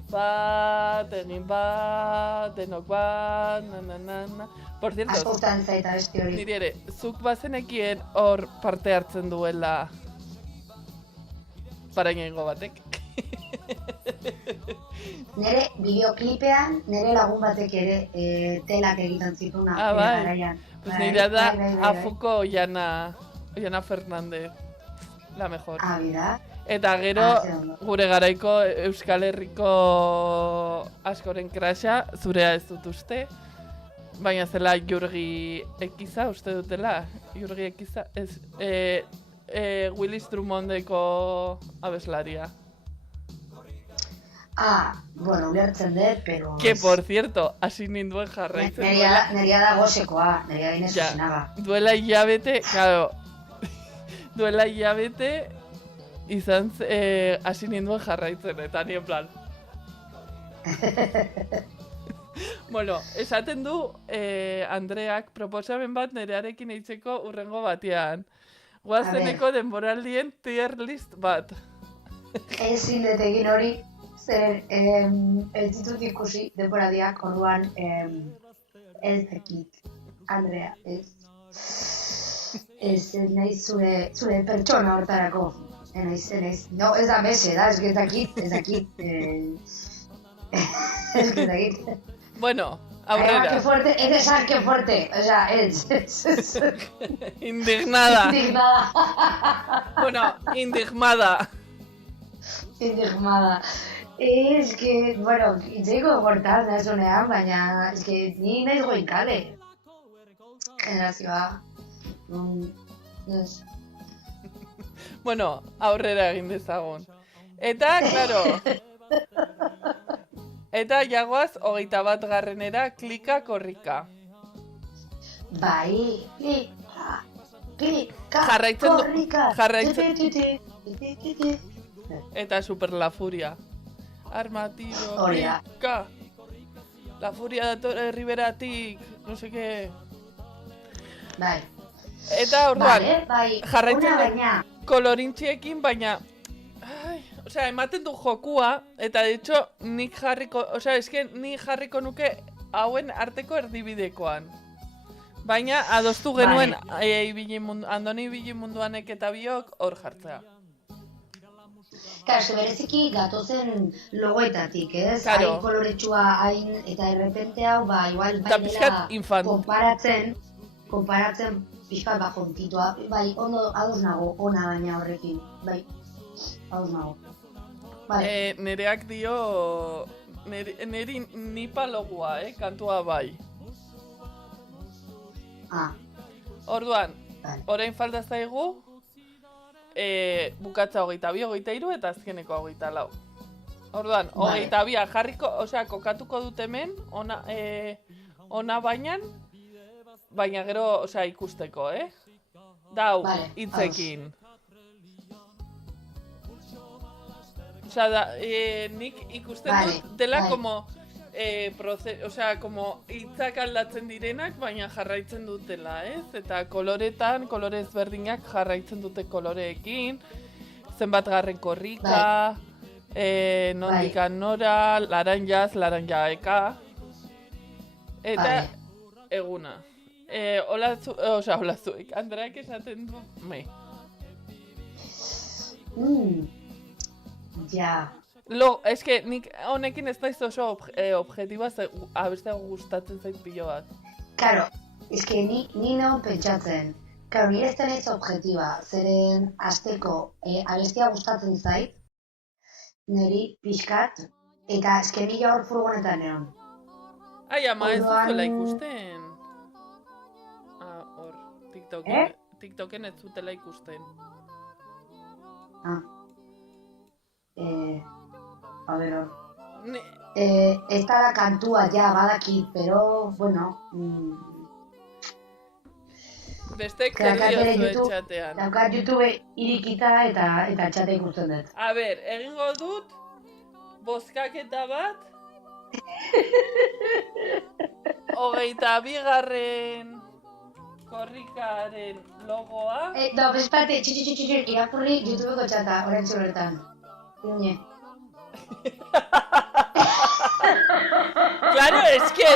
Bat, egin bat, denok bat, na. Por cierto, Askotan zait abesti hori. niri ere, zuk bazenekien hor parte hartzen duela parainengo batek. Nere bideoklipean, nere lagun batek ere telak egiten zituna. Bai. Garaian. Pues Bai, nire da bai. afuko Oiana Fernández, la mejor. Bida. Eta gero, ze ondo. gure garaiko Euskal Herriko askoren krasa, zurea ez dut uste, baina zela Jurgi Ekiza, uste dutela, Jurgi Ekiza, ez, Willis Drummondeko abeslaria. Bueno, ulertzen dut, pero... Que, por cierto, hasi ninduen jarraitzen duela. Neria da gosekoa, neria dinez Ja, zuzenaga. duela hilabete, claro, duela hilabete izan hasi ninduen jarraitzen, eta ni en plan. Bueno, esaten du Andreak proposamen bat nerearekin eitzeko urrengo batean. Guazeneko denboraldien tier list bat. Ezin dut egin hori, zeren ez ditut ikusi denboraldiak orduan ez dakit, Andrea, ez naiz zure pertsona hortarako. Naiz. No, ez da mese, da, ez dakit. Ez dakit. Bueno, Además, qué aurrera. fuerte, es de ser que fuerte, o sea, es Indignada. indignada. Bueno, indignada. Indignada. Es que, bueno, itxeiko gortaz, nazunean, baina, es que ni naiz goikale. Generazioa. Bueno, aurrera egin dezagun. Eta, claro, eta jagoaz 21. klika korrika. Bai, klika, Jarraitzen du- korrika. jarraitzen- Ti. Eta super la furia. Armatiro, Hori da. klika. La furia dator Riberatik, no sé qué. Bai. Eta orduan, Vale, bai, jarraitzen ona dut. baina. Kolorintxiekin, baina... Osea, ematen du jokua, eta de hecho, nik jarriko nuke hauen arteko erdibidekoan. Baina, adostu genuen Andoni ibili munduanek eta biok hor jartzea. Claro, eske bereziki gatozen logoetatik, ez? Claro. Hain koloretsua, hain, eta errepente hau, igual, Eta bai pixkat konparatzen pixkat jontitua, bai, ondo, ados nago, ona baina horrekin, bai, ados nago. Vale. Nereak dio, neri nipa logua, kantua bai. Orduan, Vale. orain falta zaigu, bukatza 22, 23 eta azkeneko 24. Orduan, Vale. 22 jarriko, osea, kokatuko dut hemen, ona baina gero, osea, ikusteko, Dau, Vale, hitzekin. Osea, nik ikusten Vale, dut dela bai. como, osea, como hitzak aldatzen direnak, baina jarraitzen dutela, ez? Eta kolore ezberdinak jarraitzen dute koloreekin, zenbatgarren korrika, nondik nora, laranja eka, eta Vale. eguna. Hola zuek, Andreak esaten du, Ja. eske nik honekin ez naiz oso objetiba, abestea gustatzen zait pilo bat. Karo, eske ni nago pentsatzen. Claro, nire ez denez objektiba, zeren asteko abestia gustatzen zait, niri pixkat, eta eskemila hor furgonetan egon. Ai, ama, ez Orduan- duzula ikusten. Ah, hor, TikToken, TikToken ez zutela ikusten. Ah. A ber, hor. Ne, Ez da kantua ja badakit, pero, bueno, bestek zer Krakatere diozue YouTube, txatean. daukat YouTube irikita eta txate ikusten dut. A ber, egingo dut, bozkaketa bat, 22. korrikaren logoa. No, esparte, irakurri YouTubeko txata, orain horretan. Ine. Claro, es que...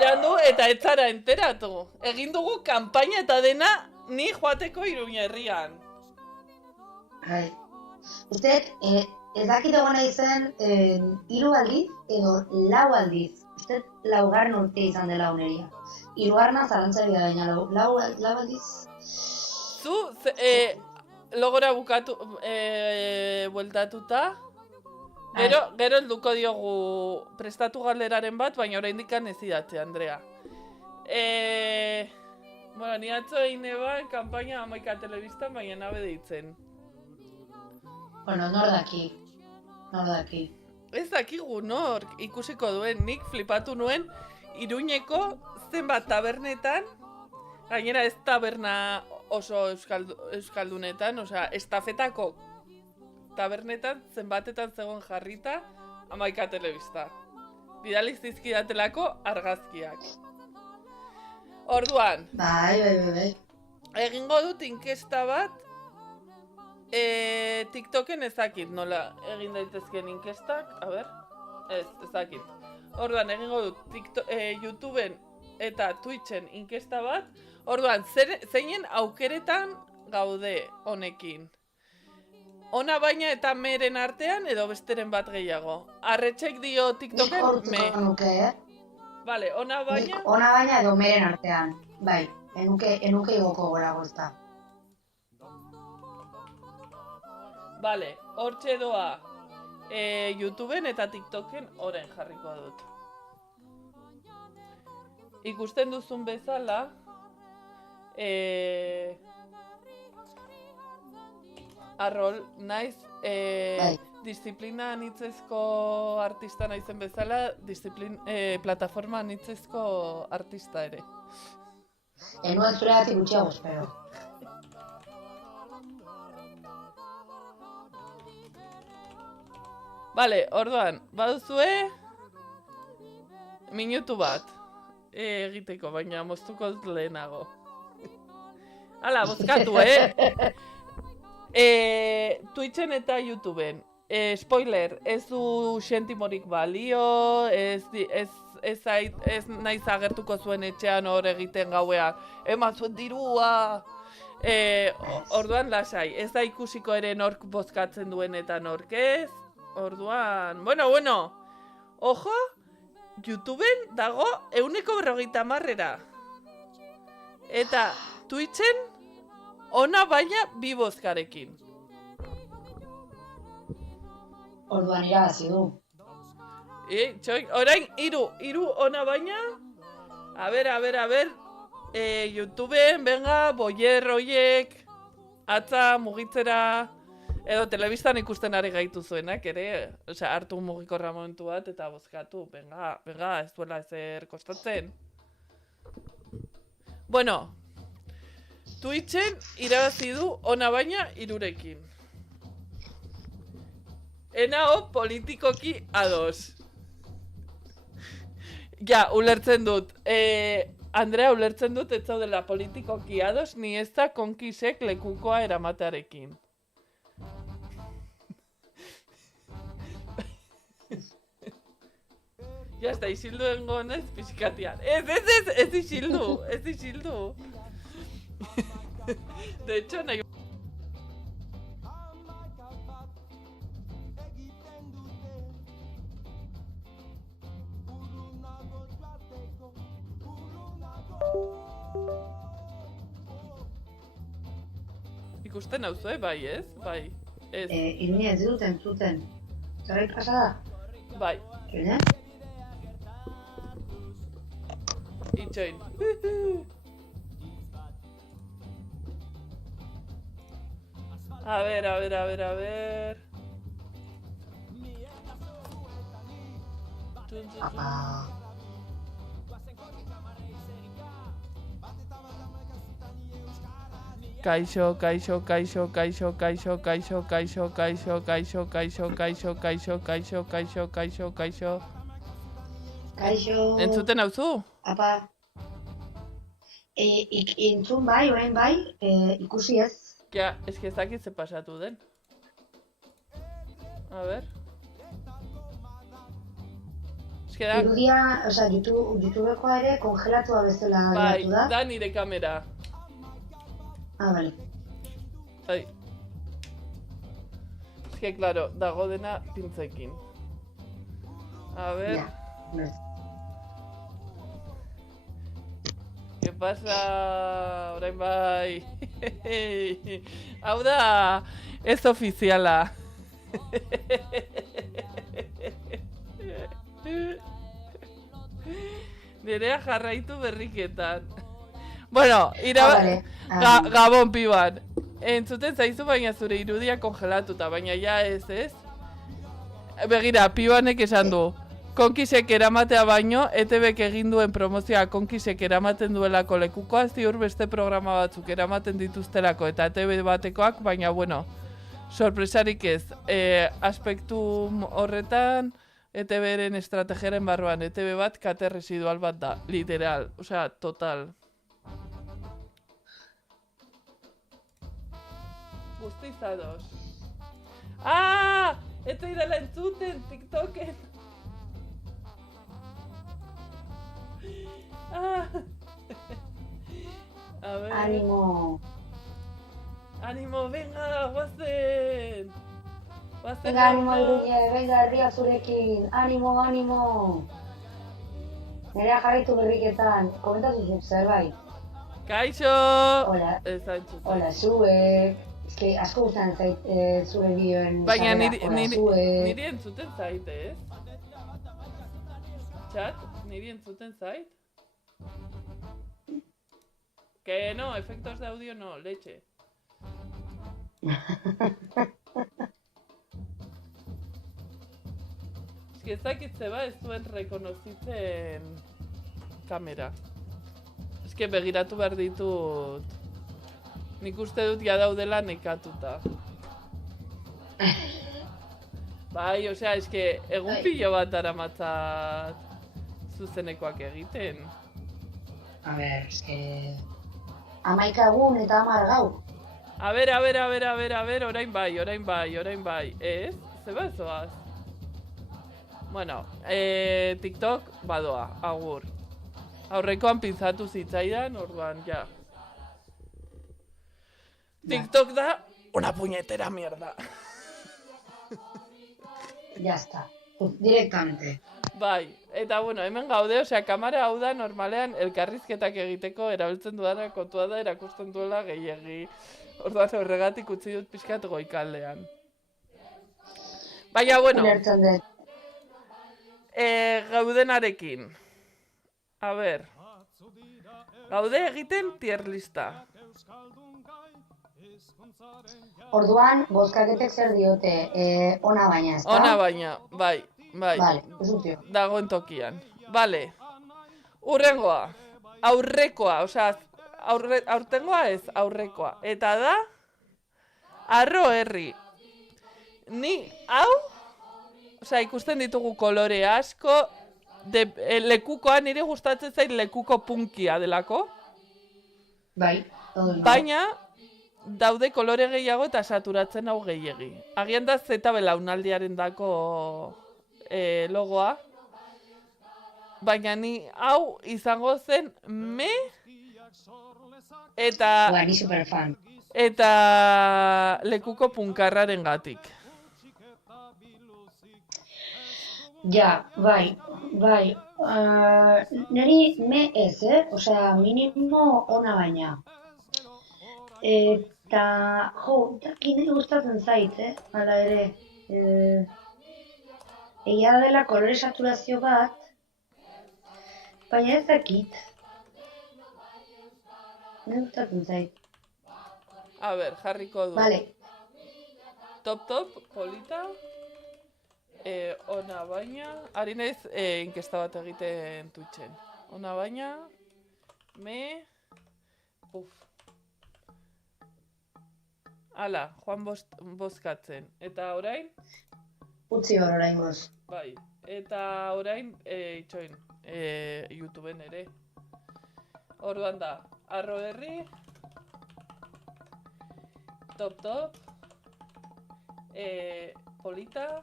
Erandu eta ez zara enteratu. Egin dugu kanpaina eta dena ni joateko Iruña herrian. Bai. Uste, ez dakit egona izan 3 aldiz edo 4 aldiz. Uste, 4. urte izan dela uneria. 3. zalantzari da baina 4 aldiz. Zu, logora bukatu, bueltatuta, gero helduko diogu prestatu galderaren bat, baina oraindik ez idatzi, Andrea. Bueno, ni atzo egin eban kanpaina 11 telebistan, baina nabe deitzen. Bueno, nor daki. Ez dakigu nor ikusiko duen, nik flipatu nuen Iruñeko zenbat tabernetan, gainera ez taberna oso euskaldunetan, osea, estafetako tabernetan zenbatetan zegoen jarrita 11 telebista. Bidali zizkidatelako argazkiak. Orduan, Bai. egingo dut inkesta bat, TikToken ezakit nola egin daitezkeen inkestak, a ber, ez dakit. Orduan, egingo dut YouTubeen eta Twitchen inkesta bat, orduan, zeinen aukeretan gaude honekin. Ona baina eta meren artean edo besteren bat gehiago. Arretxek dio TikToken Nik hortuko nuke, Vale, ona baina... Nik ona baina edo meren artean. Bai, enuke igoko gorago ez da. Vale, hortxe doa YouTubeen eta TikToken orain jarriko dut. Ikusten duzun bezala, arrol, naiz, disiplina anitzezko artista naizen bezala, plataforma anitzezko artista ere. Enuen zuregatik gutxiago espero. Vale, orduan, baduzue minutu bat egiteko, baina moztuko dut lehenago. Hala, bozkatu, Twitchen eta YouTubeen. Spoiler, ez du xentimorik balio, ez naiz agertuko zuen etxean hor egiten gauean, eman zuen dirua. Orduan lasai, ez da ikusiko ere nork bozkatzen duen eta nork ez. Orduan, bueno, ojo, YouTubeen dago 150. Eta Twitchen ona baina 2 bozkarekin. Orduan irabazi du. Orain, 3 ona baina. A ber, YouTubeen, venga, boyer hoiek, atza mugitzera, edo telebistan ikusten ari gaitu zuenak ere, osea, hartu mugikorra momentu bat eta bozkatu, venga, ez duela ezer kostatzen. Bueno, Twitchen irabazi du ona baina 3rekin. Enao politikoki ados. Ja, ulertzen dut. Andrea, ulertzen dut ez zaudela politikoki ados, ni ez da konkisek lekukoa eramatearekin. Ya está, isildu engonez pixkatian. Ez isildu. De hecho, nahi... Ikusten nauzu, bai, ez? Bai, ez, Iruña ez dut entzuten. Zerbait pasa da? bai, Kene? itxoin. A ver. Apa. Kaixo. Kaixo. Entzuten nauzu? Apa. Entzun bai, orain bai, ikusi ez. Ja, eske ez dakit ze pasatu den. A ver. Eske da, Irudia, osea, YouTubekoa ere kongelatua bezala bai, geratu da. da nire kamera. Ah, bale. Ai. Eske, claro, dago dena pintzekin. A ver, Ja. Bai. ¿qué pasa? Orain bai. Hau da, ez ofiziala. Nerea jarraitu berriketan. Bueno, Vale. Gabon piban. Entzuten zaizu baina zure irudia kongelatuta, baina ja ez. Begira, pibanek esan du. Konkisek eramatea baino, ETBek egin duen promozioa konkisek eramaten duelako lekukoa, ziur beste programa batzuk eramaten dituztelako eta ETB batekoak, baina bueno, sorpresarik ez. Aspektu horretan, ETBren estrategiaren barruan, ETB bat kate residual bat da, literal, osea, total. Guztiz ados. Ah! Ez dela entzuten TikToken! Ah. A ver. Ánimo, venga, guazen. Venga, animo Iruña, venga, herria zurekin. Animo. Nerea jarraitu berriketan. Komentatu zuk zerbait. Kaixo! Hola. Ez da entzuten. Hola, zuek. Eske, asko gustatzen zait zure bideoen Baina sarrera. Hola, zuek. niri entzuten zait, ez? Chat, niri entzuten zait? Que no, efectos de audio no, leche. Eske ez dakit zeba ez duen rekonozitzen kamera. Eske begiratu behar ditut. Nik uste dut ja daudela nekatuta. Bai, osea, eske egun pilo bat daramatzat zuzenekoak egiten. A ber, eske... 11 egun eta 10 gaur. A ber, orain bai, ez? Zeba zoaz? Bueno, TikTok badoa, agur. Aurrekoan pinzatu zitzaidan, orduan, ja. TikTok da una puñetera mierda. Ya está. Directamente. Bai, eta bueno, hemen gaude, osea, kamera hau da normalean elkarrizketak egiteko erabiltzen dudana kontua da erakusten duela gehiegi. Orduan horregatik utzi dut pixkat goikaldean. Baina, bueno, Ulertzen dut. gaudenarekin. A ber, gaude egiten tier lista. Orduan, bozkaketek zer diote, ona baina, ezta? Ona baina, bai. Vale, esutio. Dagoen tokian. Vale. Urrengoa. Aurrekoa, osea, aurtengoa ez, aurrekoa. Eta da, arro herri. Ni, hau, osea, ikusten ditugu kolore asko, lekukoa niri gustatzen zait lekuko punkia delako. Bai, todo. Baina, daude kolore gehiago eta saturatzen hau gehiegi. Agian da zeta belaunaldiaren dako logoa. Baina ni hau izango zen eta Ni superfan. eta lekuko punkarraren gatik. Ja, bai. Neri me ez, osea, minimo ona baina. Eta, kine gustatzen zait, hala ere. Egia dela kolore saturazio bat, baina ez dakit. Nire gustatzen zait. A ber, jarriko du. Vale. Top, polita. Ona baina. Ari naiz inkesta bat egiten Twitchen. Ona baina. Hala, Juan bozkatzen. Eta orain? Utzi hor oraingoz. Bai. Eta orain, itxoin, YouTubeen ere. Orduan da, Arro Herri. Top, polita,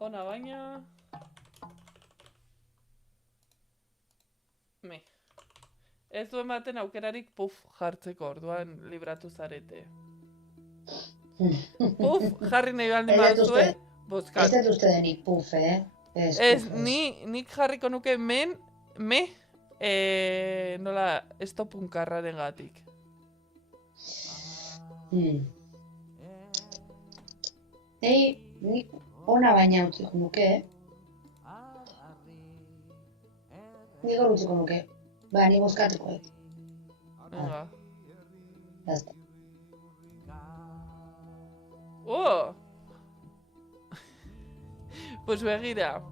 ona baina, ez du ematen aukerarik puf jartzeko, orduan libratu zarete. Puf, jarri nahi baldin baduzue, bozkat. Ez dut uste denik puf, Ez, nik jarriko nuke nola, estopunkarraren gatik. Nik ona baina utziko nuke, Nik hor utziko nuke. Ba, ni bozkatuko, Venga. Jazta. Pues begira.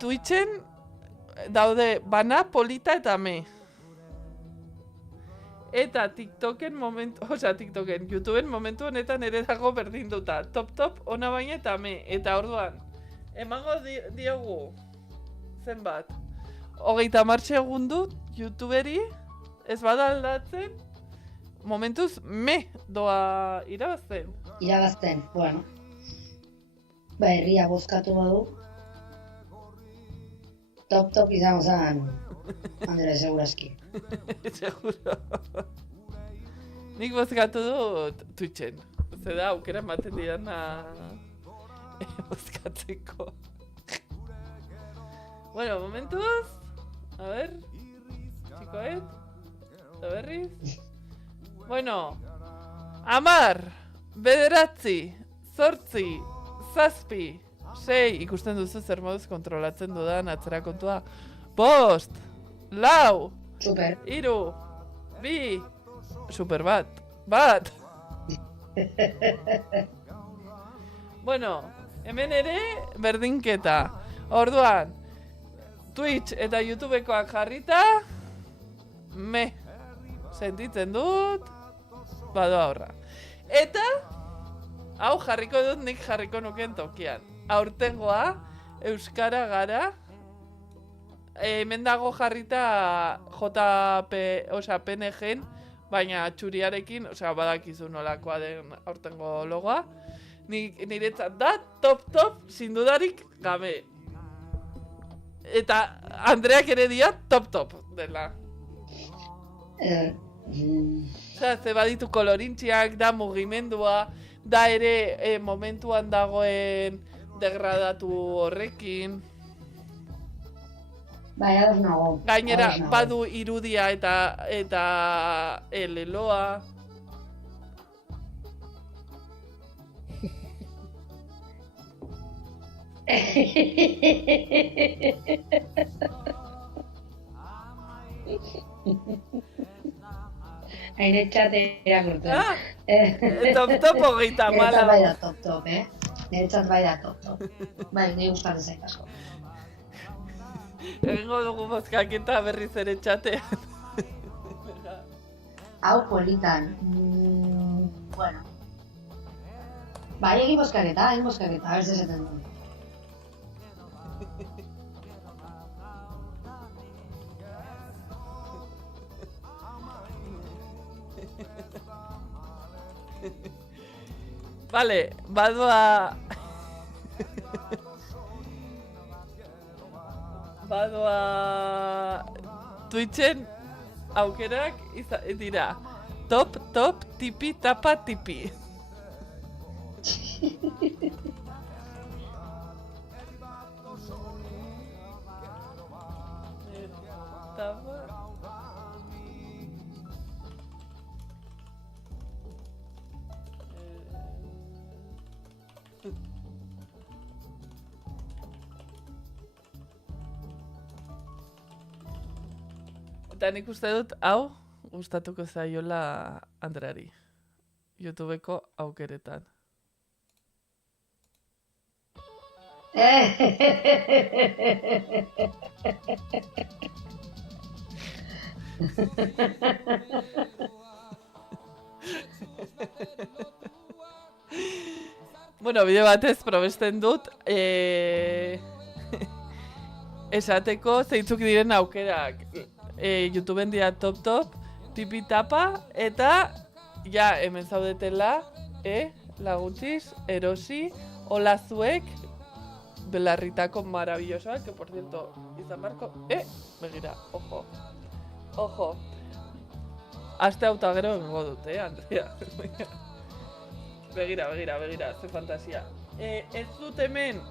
Twitchen daude bana, polita eta me. Eta TikToken YouTubeen momentu honetan ere dago berdinduta. Top, ona baina eta me. Eta orduan, emango diogu zenbat. 30 segundu YouTuberi ez bada aldatzen, momentuz me doa irabazten. Irabazten, bueno. Ba, herria bozkatu badu. Top izango zen Andre Segurazki. Seguro. Nik bozkatu dut Twitchen. Zer da, aukera ematen didana bozkatzeko. Bueno, momentuz, a ver, txikoet, eta berriz. Bueno, 10, 9, 8, 7, 6, ikusten duzu zer moduz kontrolatzen dudan atzera kontua. 5, 4, Super. 3, 2, super bat. Bueno, hemen ere berdinketa. Orduan, Twitch eta YouTubekoak jarrita, me sentitzen dut, badoa horra. Eta, hau jarriko dut nik jarriko nuken tokian. Aurtengoa, Euskara gara, hemen dago jarrita PNG-en, baina txuriarekin, badakizu nolakoa den aurtengo logoa, niretzat da top, sindudarik gabe. Eta Andreak ere dia top dela. Ze baditu kolorintziak, da mugimendua, da ere momentuan dagoen degradatu horrekin. Bai, ados nago. Gainera, badu irudia eta leloa. Haine txate irakurtu. Top hogeita mala. Niretzat bai da top, Niretzat bai da top. Bai, nire gustatzen zait asko. Egingo dugu bozkaketa berriz ere txatean. Hau politan. Bueno. Bai, egin bozkaketa, a ver zezaten duen. Vale, badoa Twitchen aukerak dira top, tipi, tapa, tipi. Eta nik uste dut, hau, gustatuko zaiola Andreari. YouTubeko aukeretan. Bueno, bide batez probesten dut, esateko zeintzuk diren aukerak. YouTubeen dira top, tipi-tapa, eta ja, hemen zaudetela, laguntziz, erosi, hola zuek, belarritako maravillosoak, que por cierto, izan barko, begira, ojo. Aste auta gero egingo dut, Andrea. Begira, ze fantasia. Ez dut hemen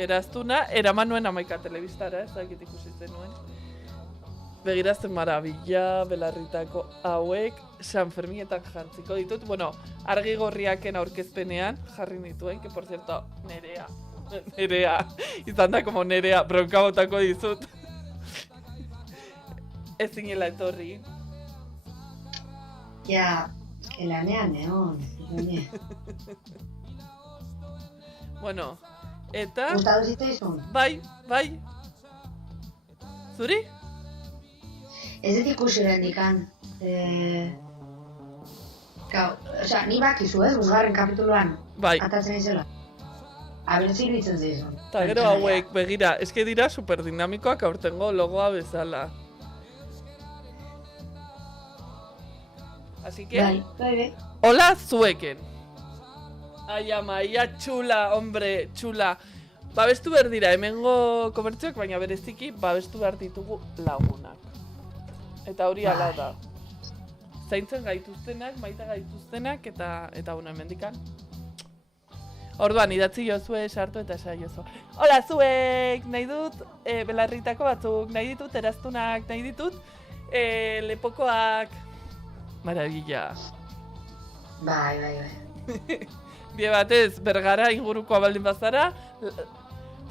eraztuna, eraman nuen Amaika telebistara, ezakit ikusi zenuen. Begira zen marabila, belarritako hauek, San Ferminetan jantziko ditut. Bueno, argi gorriaken aurkezpenean jarri nituen, que por cierto, Nerea, izan da como Nerea, bronka botako dizut. Ez zinela etorri. Ja, lanean egon, zirene. Bueno, eta... Gustatu zitzaizun? Bai. Zuri? Ez dut ikusi oraindikan. Osea, ni bakizu ez, bosgarren kapituluan. Bai. Atatzen izela. Abertzi iruditzen zaizun. Eta gero hauek, begira, eske dira superdinamikoak aurtengo logoa bezala. Así que... Bai. Hola zueken. Ai ama, ia txula, hombre, txula. Babestu behar dira, hemengo komertzioak, baina bereziki babestu behar ditugu lagunak. Eta hori ala da. Zaintzen gaituztenak, maite gaituztenak, eta bueno, hemendikan. Orduan, idatzi jozue, sartu eta esa jozu. Hola zuek, nahi dut, belarritako batzuk, nahi ditut, eraztunak, nahi ditut, lepokoak. Maravilla. Bai. Bie batez, Bergara ingurukoa baldin bazara,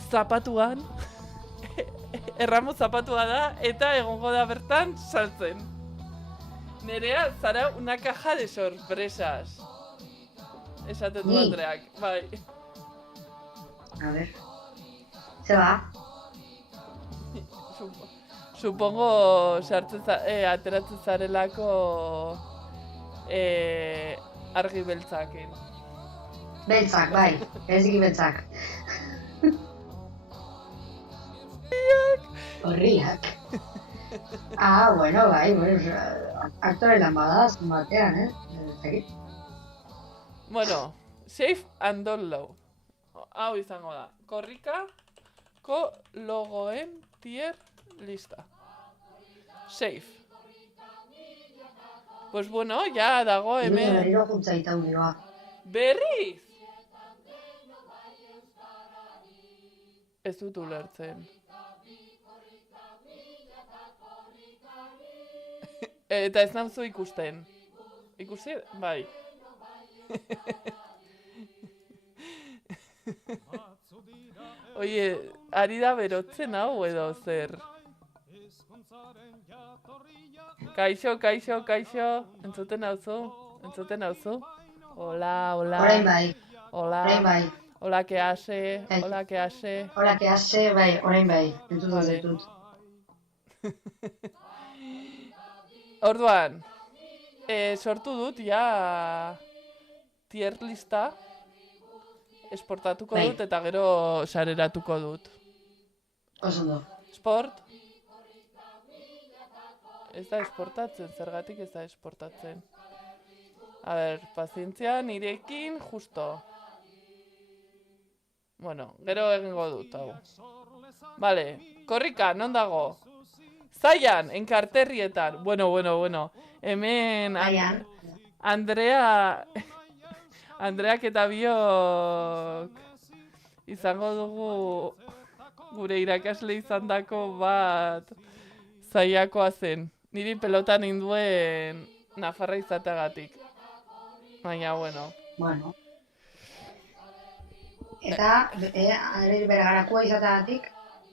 zapatuan, erramo zapatua da, eta egongo da bertan saltzen. Nerea, zara una caja de sorpresas. Esaten du Andreak, bai. A ver. Se va. Supongo ateratzen zarelako argi beltzakin. Beltzak, bai. Eziki beltzak. Horriak. Bueno, bai. Aktore lan badaz, batean, Bueno, Safe and Download. Hau izango da. Korrikako logoen tier lista. Safe. Pues bueno, ya dago hemen. Berriro juntzait audioa. Berriz! Ez dut ulertzen. Eta ez nauzu ikusten. Ikusi? Bai. Oie, ari da berotzen hau edo zer? Kaixo. Entzuten hauzu? Hola. Orain bai. Hola. Orain bai. Hola, que hace? Bai, orain bai. Entzuten zaitut. Orduan, sortu dut, ja, tier lista, esportatuko dut eta gero sareratuko dut. Osondo. Sport? Ez da esportatzen, zergatik ez da esportatzen. A ber, pazientzia, nirekin, justo. Bueno, gero egingo dut, hau. Vale, korrika, non dago? Zaian, enkarterrietan. Bueno. Hemen Andreak eta biok izango dugu gure irakasle izandako bat zaiakoa zen. Niri pelotan induen nafarra izateagatik. Baina, bueno. Eta, Bergarakoa izateagatik?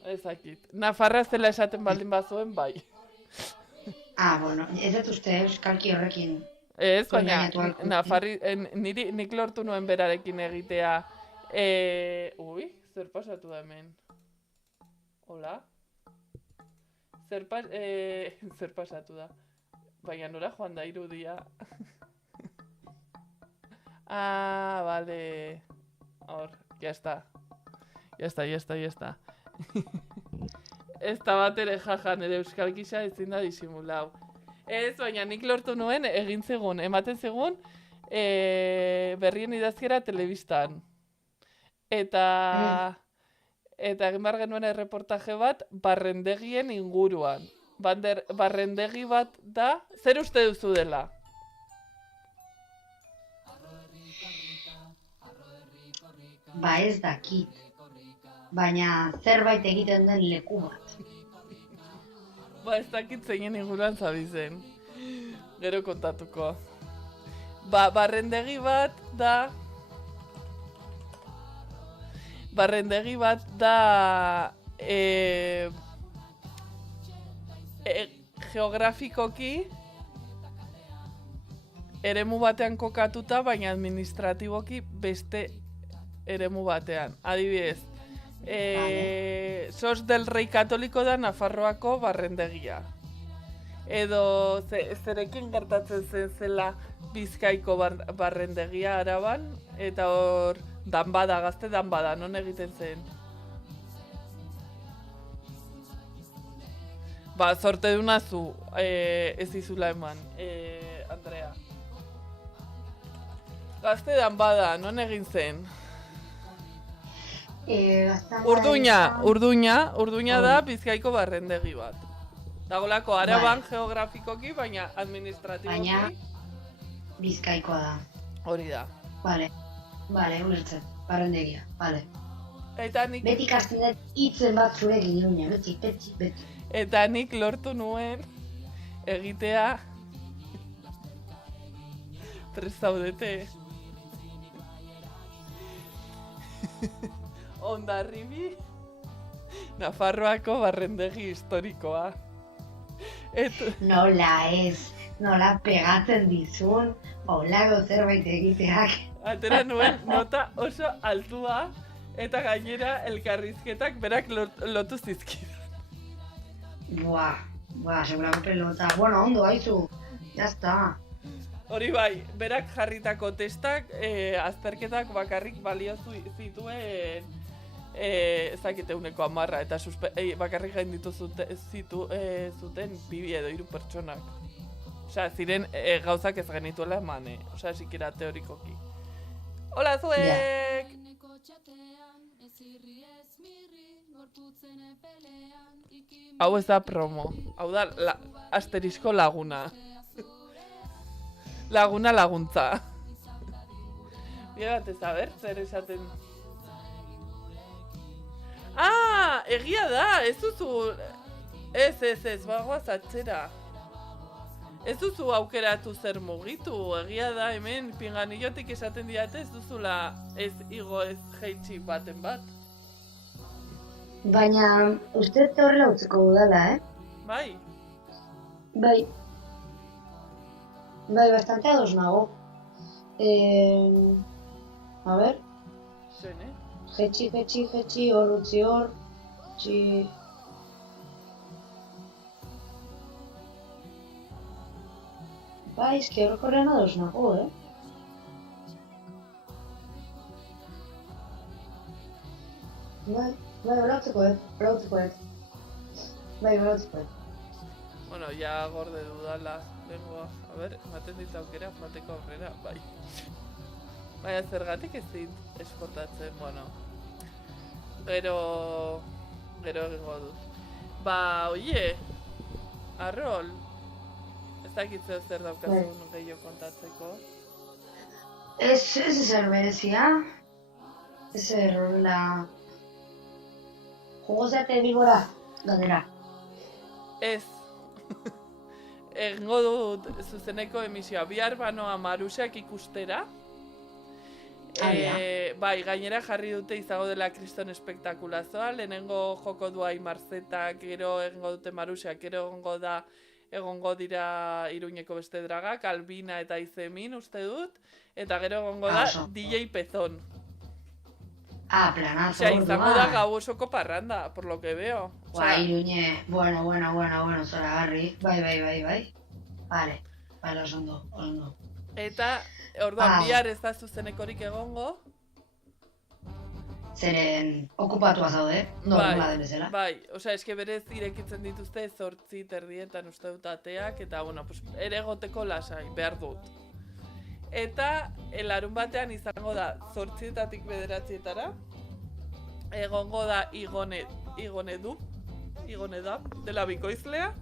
Ezakit. Nafarra zela esaten baldin bazuen, bai. Bueno, ez dut uste euskalki horrekin. Ez, baina Kondainatu ahalko nuke. Nafarri, nik lortu nuen berarekin egitea. Ui, zer pasatu da hemen? Hola? Zer pasatu da? Baina nora joan da irudia. Vale. Hor, ya está. Ez da bat ere jaja, nire euskal gisa ezin da disimulau. Ez, baina nik lortu nuen egin zegun, ematen zegun berrien idazkera telebistan. Eta egin behar genuen erreportaje bat barrendegien inguruan. Barrendegi bat da, zer uste duzu dela? Ez dakit. Baina zerbait egiten den leku bat. Ez dakit zeinen inguruan zabizen. Gero kontatuko. Barrendegi bat da... geografikoki eremu batean kokatuta, baina administratiboki beste eremu batean. Adibidez, Sos del Rei Katoliko da Nafarroako barrendegia. Edo zerekin gertatzen zen zela Bizkaiko barrendegia Araban, eta hor Danbada, Gazte Danbada, non egiten zen? Zorte dunazu ez dizula eman, Andrea. Gazte Danbada, non egin zen? Urduña da Bizkaiko barrendegi bat. Dagolako Araban geografikoki, baina administratiboki. Baina Bizkaikoa da. Hori da. Vale, ulertzen, barrendegia, vale. Eta nik... Beti ikasten dut hitzen bat zurekin Iruña, beti. Eta nik lortu nuen egitea... Prest zaudete. Hondarribi, Nafarroako barrendegi historikoa. Nola pegatzen dizun, holako zerbait egiteak. Atera nuen nota oso altua, eta gainera elkarrizketak berak lotu zizkidan. Segurako pelota. Bueno, ondo haizu, jazta. Hori bai, berak jarritako testak, azterketak bakarrik balio zituen ezakite uneko 10 eta bakarrik gainditu zuten 2 edo 3 pertsonak. Osea, ziren gauzak ez genituela eman, osea, sikera teorikoki. Hola, zuek! Hau ez da promo, hau da asterisko laguna. Laguna laguntza. Bia bat ez da, zer esaten... Egia da, ez duzu... Ez, bagoaz atzera. Ez duzu aukeratu zer mugitu, egia da, hemen pinganillotik esaten diate ez duzula ez igo ez jeitsi baten bat. Baina, uste horrela utzeko dudala, Bai. Bai, bastante ados nago. A ver. Zene? Jetxi, hor utzi hor. Bai, eski horrekorrean ados nago, Bai, horautzeko ez. Bueno, ja gorde dudala. Lengoa, a ber, ematen dit aukera, mateko aurrera, bai. Baina zergatik ez dit esportatzen, bueno. Gero egingo dut. Oie, Arrol, ez dakitzeo zer daukazun gehiago kontatzeko. Ez ezer berezia. Ezer horrela... Jogozate bigora, galdera. Ez. Egingo dut zuzeneko emisioa. Bihar banoa Marusak ikustera. Bai, gainera jarri dute izango dela Kriston espektakulazoa. Lehenengo joko du Aimarzeta, gero egingo dute Marusak, gero egingo da egongo dira Iruñeko beste dragak, Albina eta Izemin uste dut, eta gero egongo da DJ Pezón. Planazo, Osea, izango da gau osoko parranda, por lo que veo. Guai, Iruñe, bueno, zoragarri. Bai. Vale, oso ondo. Eta, orduan, bihar ez da zuzenekorik egongo. Zeren okupatua zaude, normala den bezala. Bai, osea, eske berez irekitzen dituzte 8:30 uste dut ateak, eta, bueno, pues, ere egoteko lasai, behar dut. Eta, larun batean izango da 8:00-tatik 9:00-etara, egongo da Igoneda, dela bikoizlea,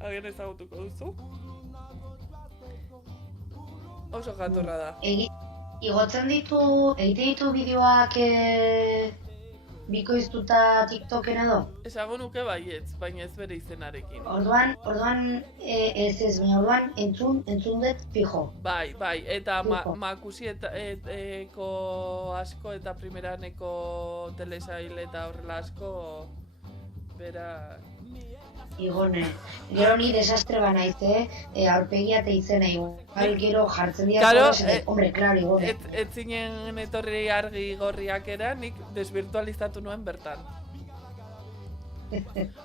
agian ezagutuko duzu. Oso jatorra da. Egiten ditu bideoak bikoiztuta TikToken edo? Esango nuke baietz, baina ez bere izenarekin. Orduan, baina orduan entzun dut fijo. Bai, eta makusietako asko eta primeraneko telesail eta horrela asko bera... Igone, gero ni desastre banaiz, aurpegia eta izena igual gero jartzen dira hombre, claro, Igone. Ez zinen etorri argi gorriak era, nik desvirtualizatu nuen bertan.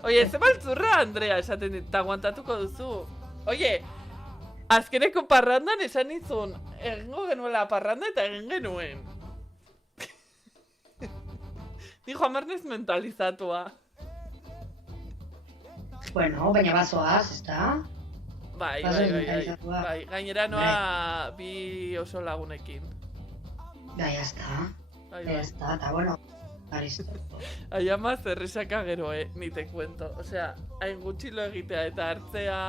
Oie, ze baltzurra, Andrea, esaten dit, eta aguantatuko duzu. Oie, azkeneko parrandan esan izun, egingo genuela parranda eta egin genuen. Ni joan barnez mentalizatua. Bueno, baina bazoaz, ezta? Bai, gainera noa bi oso lagunekin. Bai, ezta, eta bueno, aristo. Aiama zerresaka gero, ni te cuento. Osea, hain gutxi lo egitea eta hartzea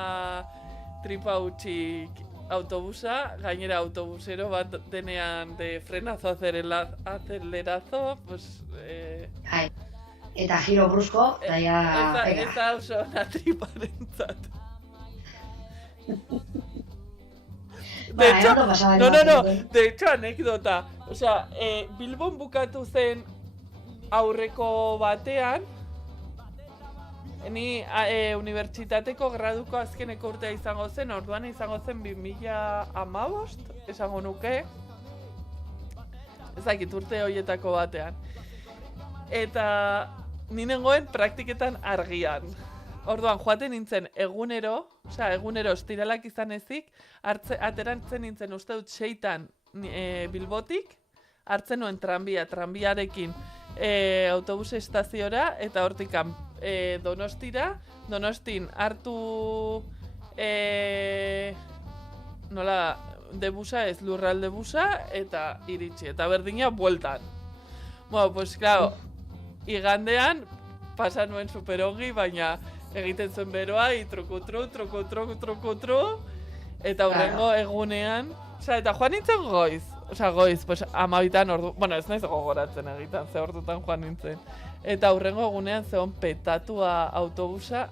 tripa utxik autobusa, gainera autobusero bat denean de frenazo acelerazo, pues... Eta giro brusko, daia... Ez da oso ona triparentzat. De hecho, anekdota. Osea, Bilbon bukatu zen aurreko batean, ni unibertsitateko graduko azkeneko urtea izango zen, orduan izango zen 2015, esango nuke. Ezakit urte horietako batean. Eta ni nengoen praktiketan argian. Orduan, joaten nintzen egunero ostiralak izan ezik, ateratzen nintzen uste dut 6-tan Bilbotik, hartzen nuen tranbiarekin autobus estaziora, eta hortikan Donostira, Donostin hartu debusa ez lurralde busa, eta iritsi, eta berdina bueltan. Bueno, pues claro, igandean pasa nuen superongi, baina egiten zuen beroa, trukutru, eta hurrengo egunean, eta joan nintzen goiz, pues 12 ordu, bueno, ez naiz gogoratzen egiten, ze ordutan joan nintzen, eta hurrengo egunean zeon petatua autobusa,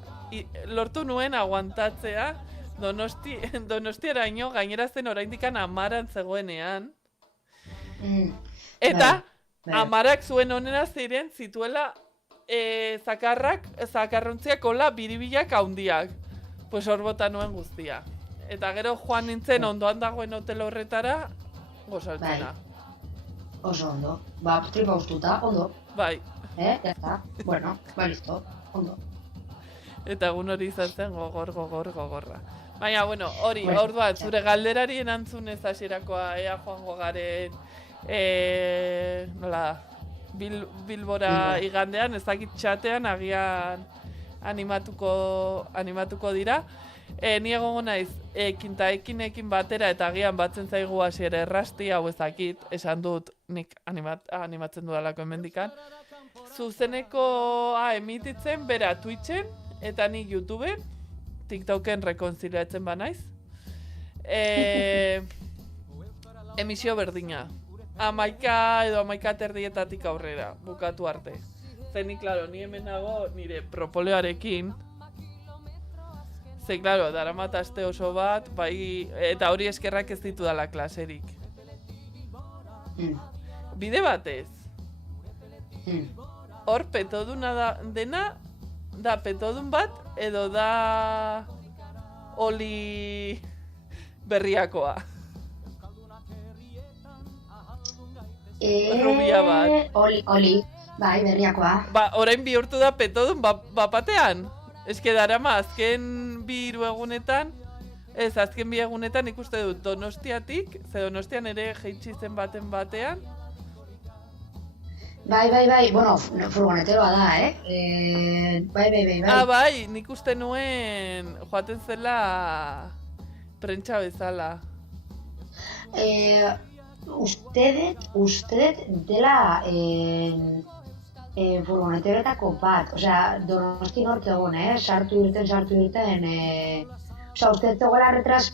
lortu nuen aguantatzea Donostiaraino, gainera zen oraindikan 10 zegoenean, eta Amarak zuen onena ziren zituela zakarrontziak hola biribilak haundiak. Pues hor bota nuen guztia. Eta gero joan nintzen ondoan dagoen hotel horretara gozaltzena. Oso ondo. Tripa ustuta, ondo. Bai. Ya está. Bueno, listo, ondo. Eta egun hori izan zen gogorra. Baina, bueno, hori, orduan, zure galderari erantzunez hasierakoa ea joango garen Bilbora igandean, ez dakit txatean agian animatuko dira. Ni egongo naiz ekinekin batera eta agian batzen zaigu hasiera errasti, hau ez dakit, esan dut nik animatzen dudalako hemendikan. Zuzenekoa emititzen, bera Twitchen eta nik YouTubeen, TikToken rekonziliatzen banaiz. Emisio berdina. 11 edo 11:30 aurrera, bukatu arte. Zenik, klaro, ni hemen nago nire propolearekin. Ze, klaro, daramat aste oso bat, bai, eta hori eskerrak ez ditu dala klaserik. Bide batez. Hor, petoduna dena, da petodun bat, edo da oli berriakoa. Rubia bat. Oli, bai, berriakoa. Ba, orain bihurtu da petodun bapatean. Eske darama azken 2 egunetan, azken 2 egunetan ikuste dut Donostiatik, ze Donostian ere jeitsi zen batean. Bai, bueno, furgoneteroa da, Bai. Ah, bai, nik uste nuen joaten zela prentsa bezala. Ustedet dela furgoneteroetako bat, osea, Donosti norte egon, sartu irten, ustedet zegoela retras,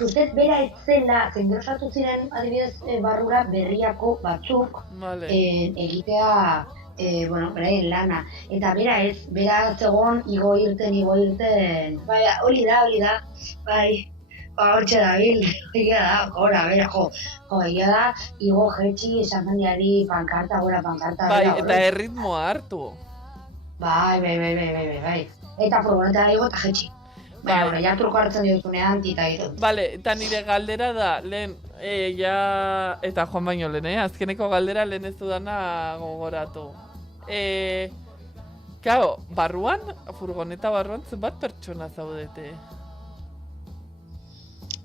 ustedet bera etzela, zein gero sartu ziren, adibidez, barrura berriako batzuk, Vale. egitea, beraien lana. Eta bera zegoen igo irten, bai, hori da, bai, hortxe dabil, egia da, gora, bera, egia da, igo jetxi, esan jendeari pankarta, Bai, eta erritmoa hartu. Bai. Eta furgonetara igo eta jetxi. Baina, ja truko hartzen diozunean, tita ditut. Bale, eta nire galdera da, lehen, eta joan baino lehen, azkeneko galdera lehen ez dudana gogoratu. Claro, furgoneta barruan zenbat pertsona zaudete?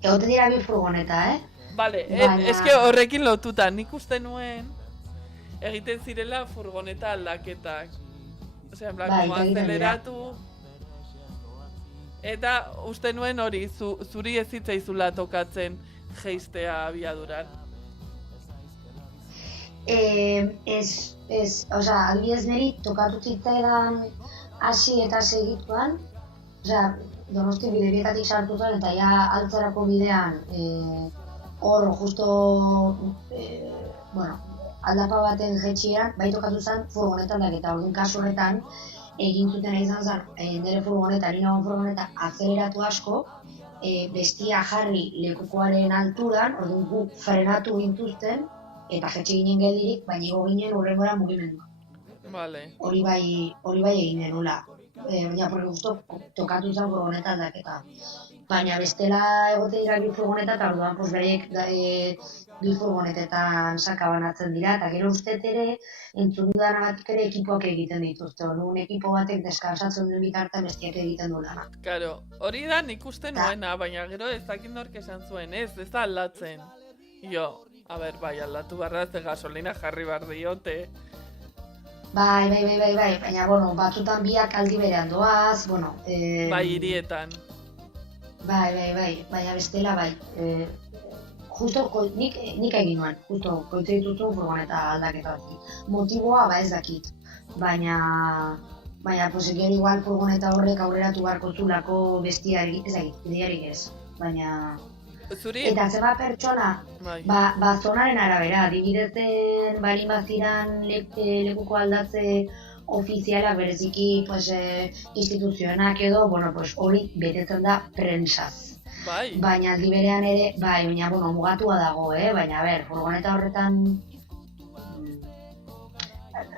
Egote dira 2 furgoneta, Bale, Baina- eske horrekin lotuta, nik uste nuen egiten zirela furgoneta aldaketak. Osea, en plan, Bai, como egiten dira. aceleratu. Eta uste nuen hori, zuri ez zitzaizula tokatzen jeistea abiaduran. Osea, adibidez niri tokatu zitzaidan hasi eta segituan, osea, Donosti bidebietatik sartu zen eta ja altzarako bidean hor justo, aldapa baten jetxieran, bai tokatu zen furgonetan eta orduan kasu horretan egin zutena izan zen, nire furgoneta, furgoneta azeleratu asko, bestia jarri lekukoaren alturan, orduan gu frenatu gintuzten, eta jetxe ginen geldirik, baina igo ginen hurrengora mugimendua. Vale. Hori bai egin denula. Baina, porque justo tokatu zen furgoneta aldaketa. Baina bestela egote dira 2 furgoneta, eta orduan beraiek 2 furgonetetan sakabanatzen dira, eta gero uste ere, entzun dudana batik ere ekipoak egiten dituzte. Orduan ekipo batek deskansatzen duen bitartean bestiak egiten du lana. Claro, hori da nik uste nuena, baina gero ez dakit nork esan zuen, ez da aldatzen. Jo, bai, aldatu barra ze gasolina jarri bar diote. Bai, baina, batzutan biak aldi berean doaz, Bai, hirietan. Bai, baina bestela bai. Justo, nik egin nuen, justo, koitze dituzun furgoneta aldaketa batik. Motiboa, ez dakit. Baina, gero igual furgoneta horrek aurreratu beharko zulako bestiari, ez dakit, bidearik ez. Baina... Zuri? Eta zeba pertsona, zonaren arabera, adibidezen balin baziran lekuko aldatze ofizialak bereziki instituzioenak edo, hori betetzen da prentsaz. Bai. Baina aldi berean ere, baina mugatua dago, baina furgoneta horretan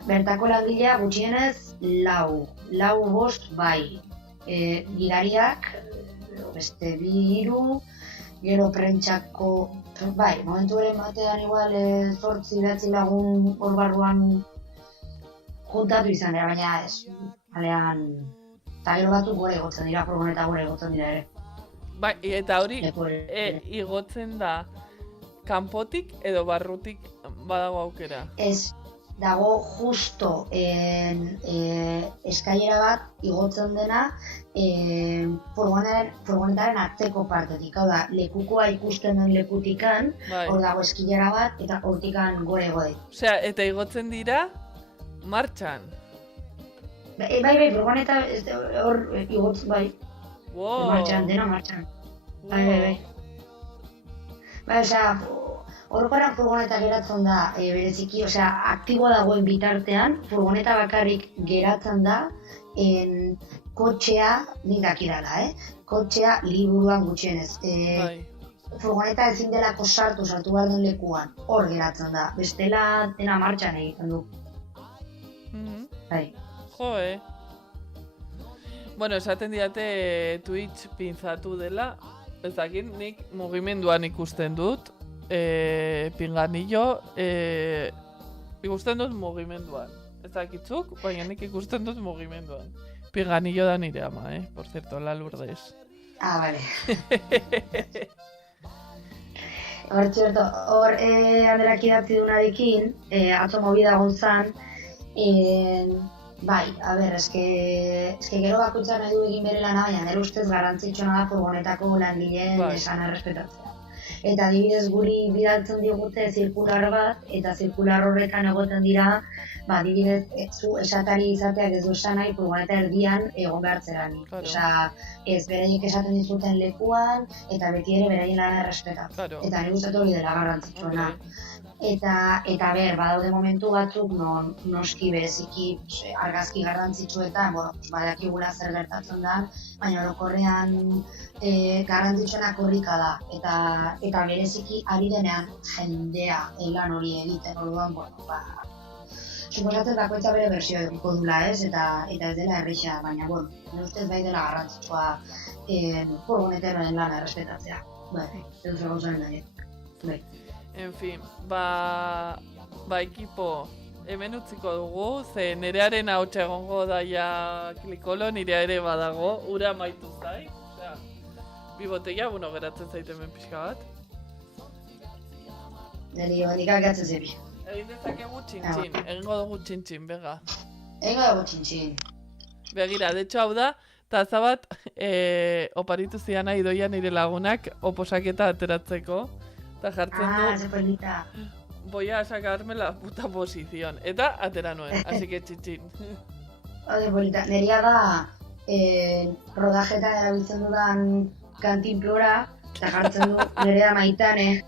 bertako langilea gutxienez 4-5 bai. Gidariak, beste 2-3, gero prentxako, momentu ere batean igual 8-9 lagun hor barruan juntatu izan dira, baina ez, balean, eta gero batzuk gore egotzen dira, furgoneta gore egotzen dira ere. Bai, eta hori igotzen da kanpotik edo barrutik badago aukera? Ez, dago justo eskailera bat igotzen dena furgonetaren atzeko partetik, hau da, lekukoa ikusten den lekutikan, hor dago eskilera bat eta hortikan gore gode. Osea, eta igotzen dira martxan? Bai, furgoneta hor igotzen, bai. Wow. Martxan, dena martxan. Bai. Bai, osea, orokorrean furgoneta geratzen da bereziki, osea, aktibo dagoen bitartean, furgoneta bakarrik geratzen da kotxea, nik dakidala, kotxea liburuan gutxienez. Furgoneta ezin delako sartu behar den lekuan, hor geratzen da, bestela dena martxan egiten du. Bai. Jo, Bueno, esaten diate Twitch pinzatu dela, ez dakit, nik mugimenduan ikusten dut, pinganillo, ikusten dut mugimenduan. Ez dakitzuk, baina nik ikusten dut mugimenduan. Pinganillo da nire ama, por cierto, la Lourdes. Ah, vale. Hor txerto, Anderak idatzi dunarekin, atzo movida gontzan, bai, a ber, eske gero bakoitza nahi du egin bere lana, baina nire ustez garrantzitsuena da furgonetako langileen esana errespetatzea. Eta adibidez guri bidaltzen digute zirkular bat, eta zirkular horretan egoten dira, adibidez, zu esatari izateak ez du esan nahi furgoneta erdian egon behartzeran. Osa, ez beraiek esaten dizuten lekuan, eta beti ere beraien lana errespetatzen. Eta nire ustez hori dela garrantzitsuena. Eta ber, badaude momentu batzuk noski bereziki argazki garrantzitsuetan, badakigula zer gertatzen da, baina orokorrean garrantzitsuena korrika da, eta bereziki ari denean jendea lan hori egiten, orduan, suposatzen bakoitza bere bertsio egiko dula ez, eta ez dela erresa, baina, nire ustez bai dela garrantzitsua furgonetaren lana errespetatzea. Bai, edo zer gauzaren dago. Bai. En fin, ekipo, hemen utziko dugu, ze nerearen ahotsa egongo daia klikolo, nirea ere badago, ura maitu zai. Osea, bi boteia, geratzen zait hemen pixka bat. Neri hondik agatzen zebi. Egin dezakegu txintxin, egingo dugu txintxin, bega. Egingo dugu txintxin. Begira, de hecho hau da, taza bat oparitu ziana idoia nire lagunak oposaketa ateratzeko. Eta jartzen du, ze polita. Voy a sacarme la puta posición. Eta atera nuen, así que txintxin. Ze polita. Neria da, rodajetan erabiltzen dudan kantinplora, eta jartzen du Nerea Maitane.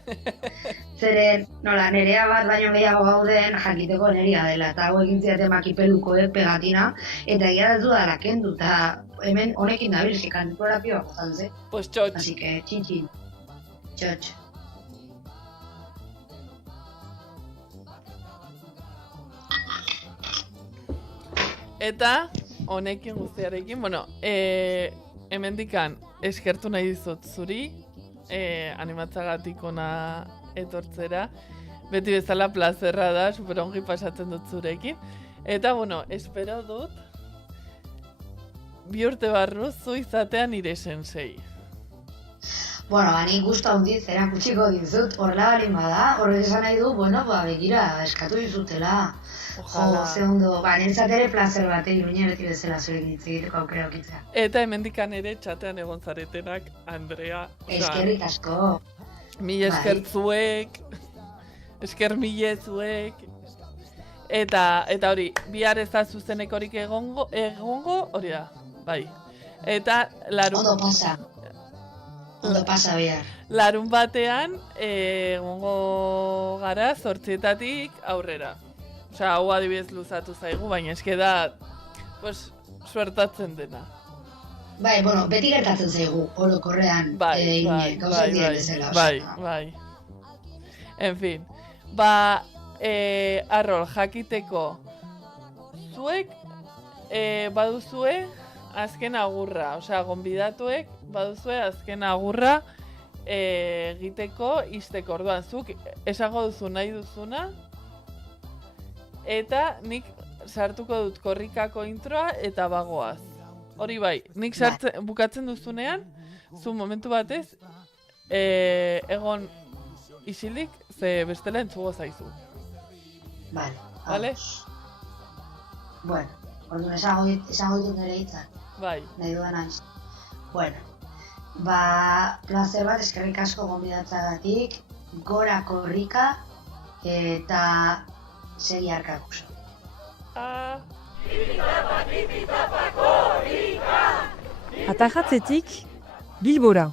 Zeren, Nerea bat baino gehiago gauden jakiteko Neria dela. Eta hau egin ziaten makipelukoek pegatina, eta egia ez dudala kendu, eta hemen honekin da bilizki kantinplora pioa gozan ze. Pues txotx. Así que txintxin. Txotx. Eta, honekin guztiarekin, hemendikan eskertu nahi dizut zuri, animatzagatik ona etortzera. Beti bezala plazerra da, superongi pasatzen dut zurekin. Eta, espero dut, 2 urte barru zu izatea nire sensei. Nik gustu handiz erakutsiko dizut, horrela balin bada, horrek esan nahi du, begira, eskatu dizutela. Ze ondo, nentzat ere plazer bat, Iruña beti bezala zurekin hitz egiteko aukera okitzea. Eta hemendikan ere txatean egon zaretenak, Andrea. Eskerrik asko. Mila esker zuek, esker mila zuek. Eta hori, bihar ez da zuzenekorik egongo, hori da, bai. Eta Ondo pasa bihar. Larun batean egongo gara 8:00 aurrera. Osea, hau adibidez luzatu zaigu, baina eske da, suertatzen dena. Bai, beti gertatzen zaigu, orokorrean, gauzak diren bezala. Bai. En fin, Arrol, jakiteko, zuek baduzue azken agurra, osea, gonbidatuek baduzue azken agurra egiteko izteko, orduan, zuk esango duzu nahi duzuna, eta nik sartuko dut korrikako introa eta bagoaz. Hori bai, nik bukatzen duzunean, zu momentu batez, egon isilik, ze bestela entzugo zaizu. Vale? Bueno, orduan esango ditut nire hitzak. Bai. Nahi dudan naiz. Bueno, plazer bat eskerrik asko gonbidatzagatik, gora korrika eta segi arkakuso. Atajatzetik Bilbora.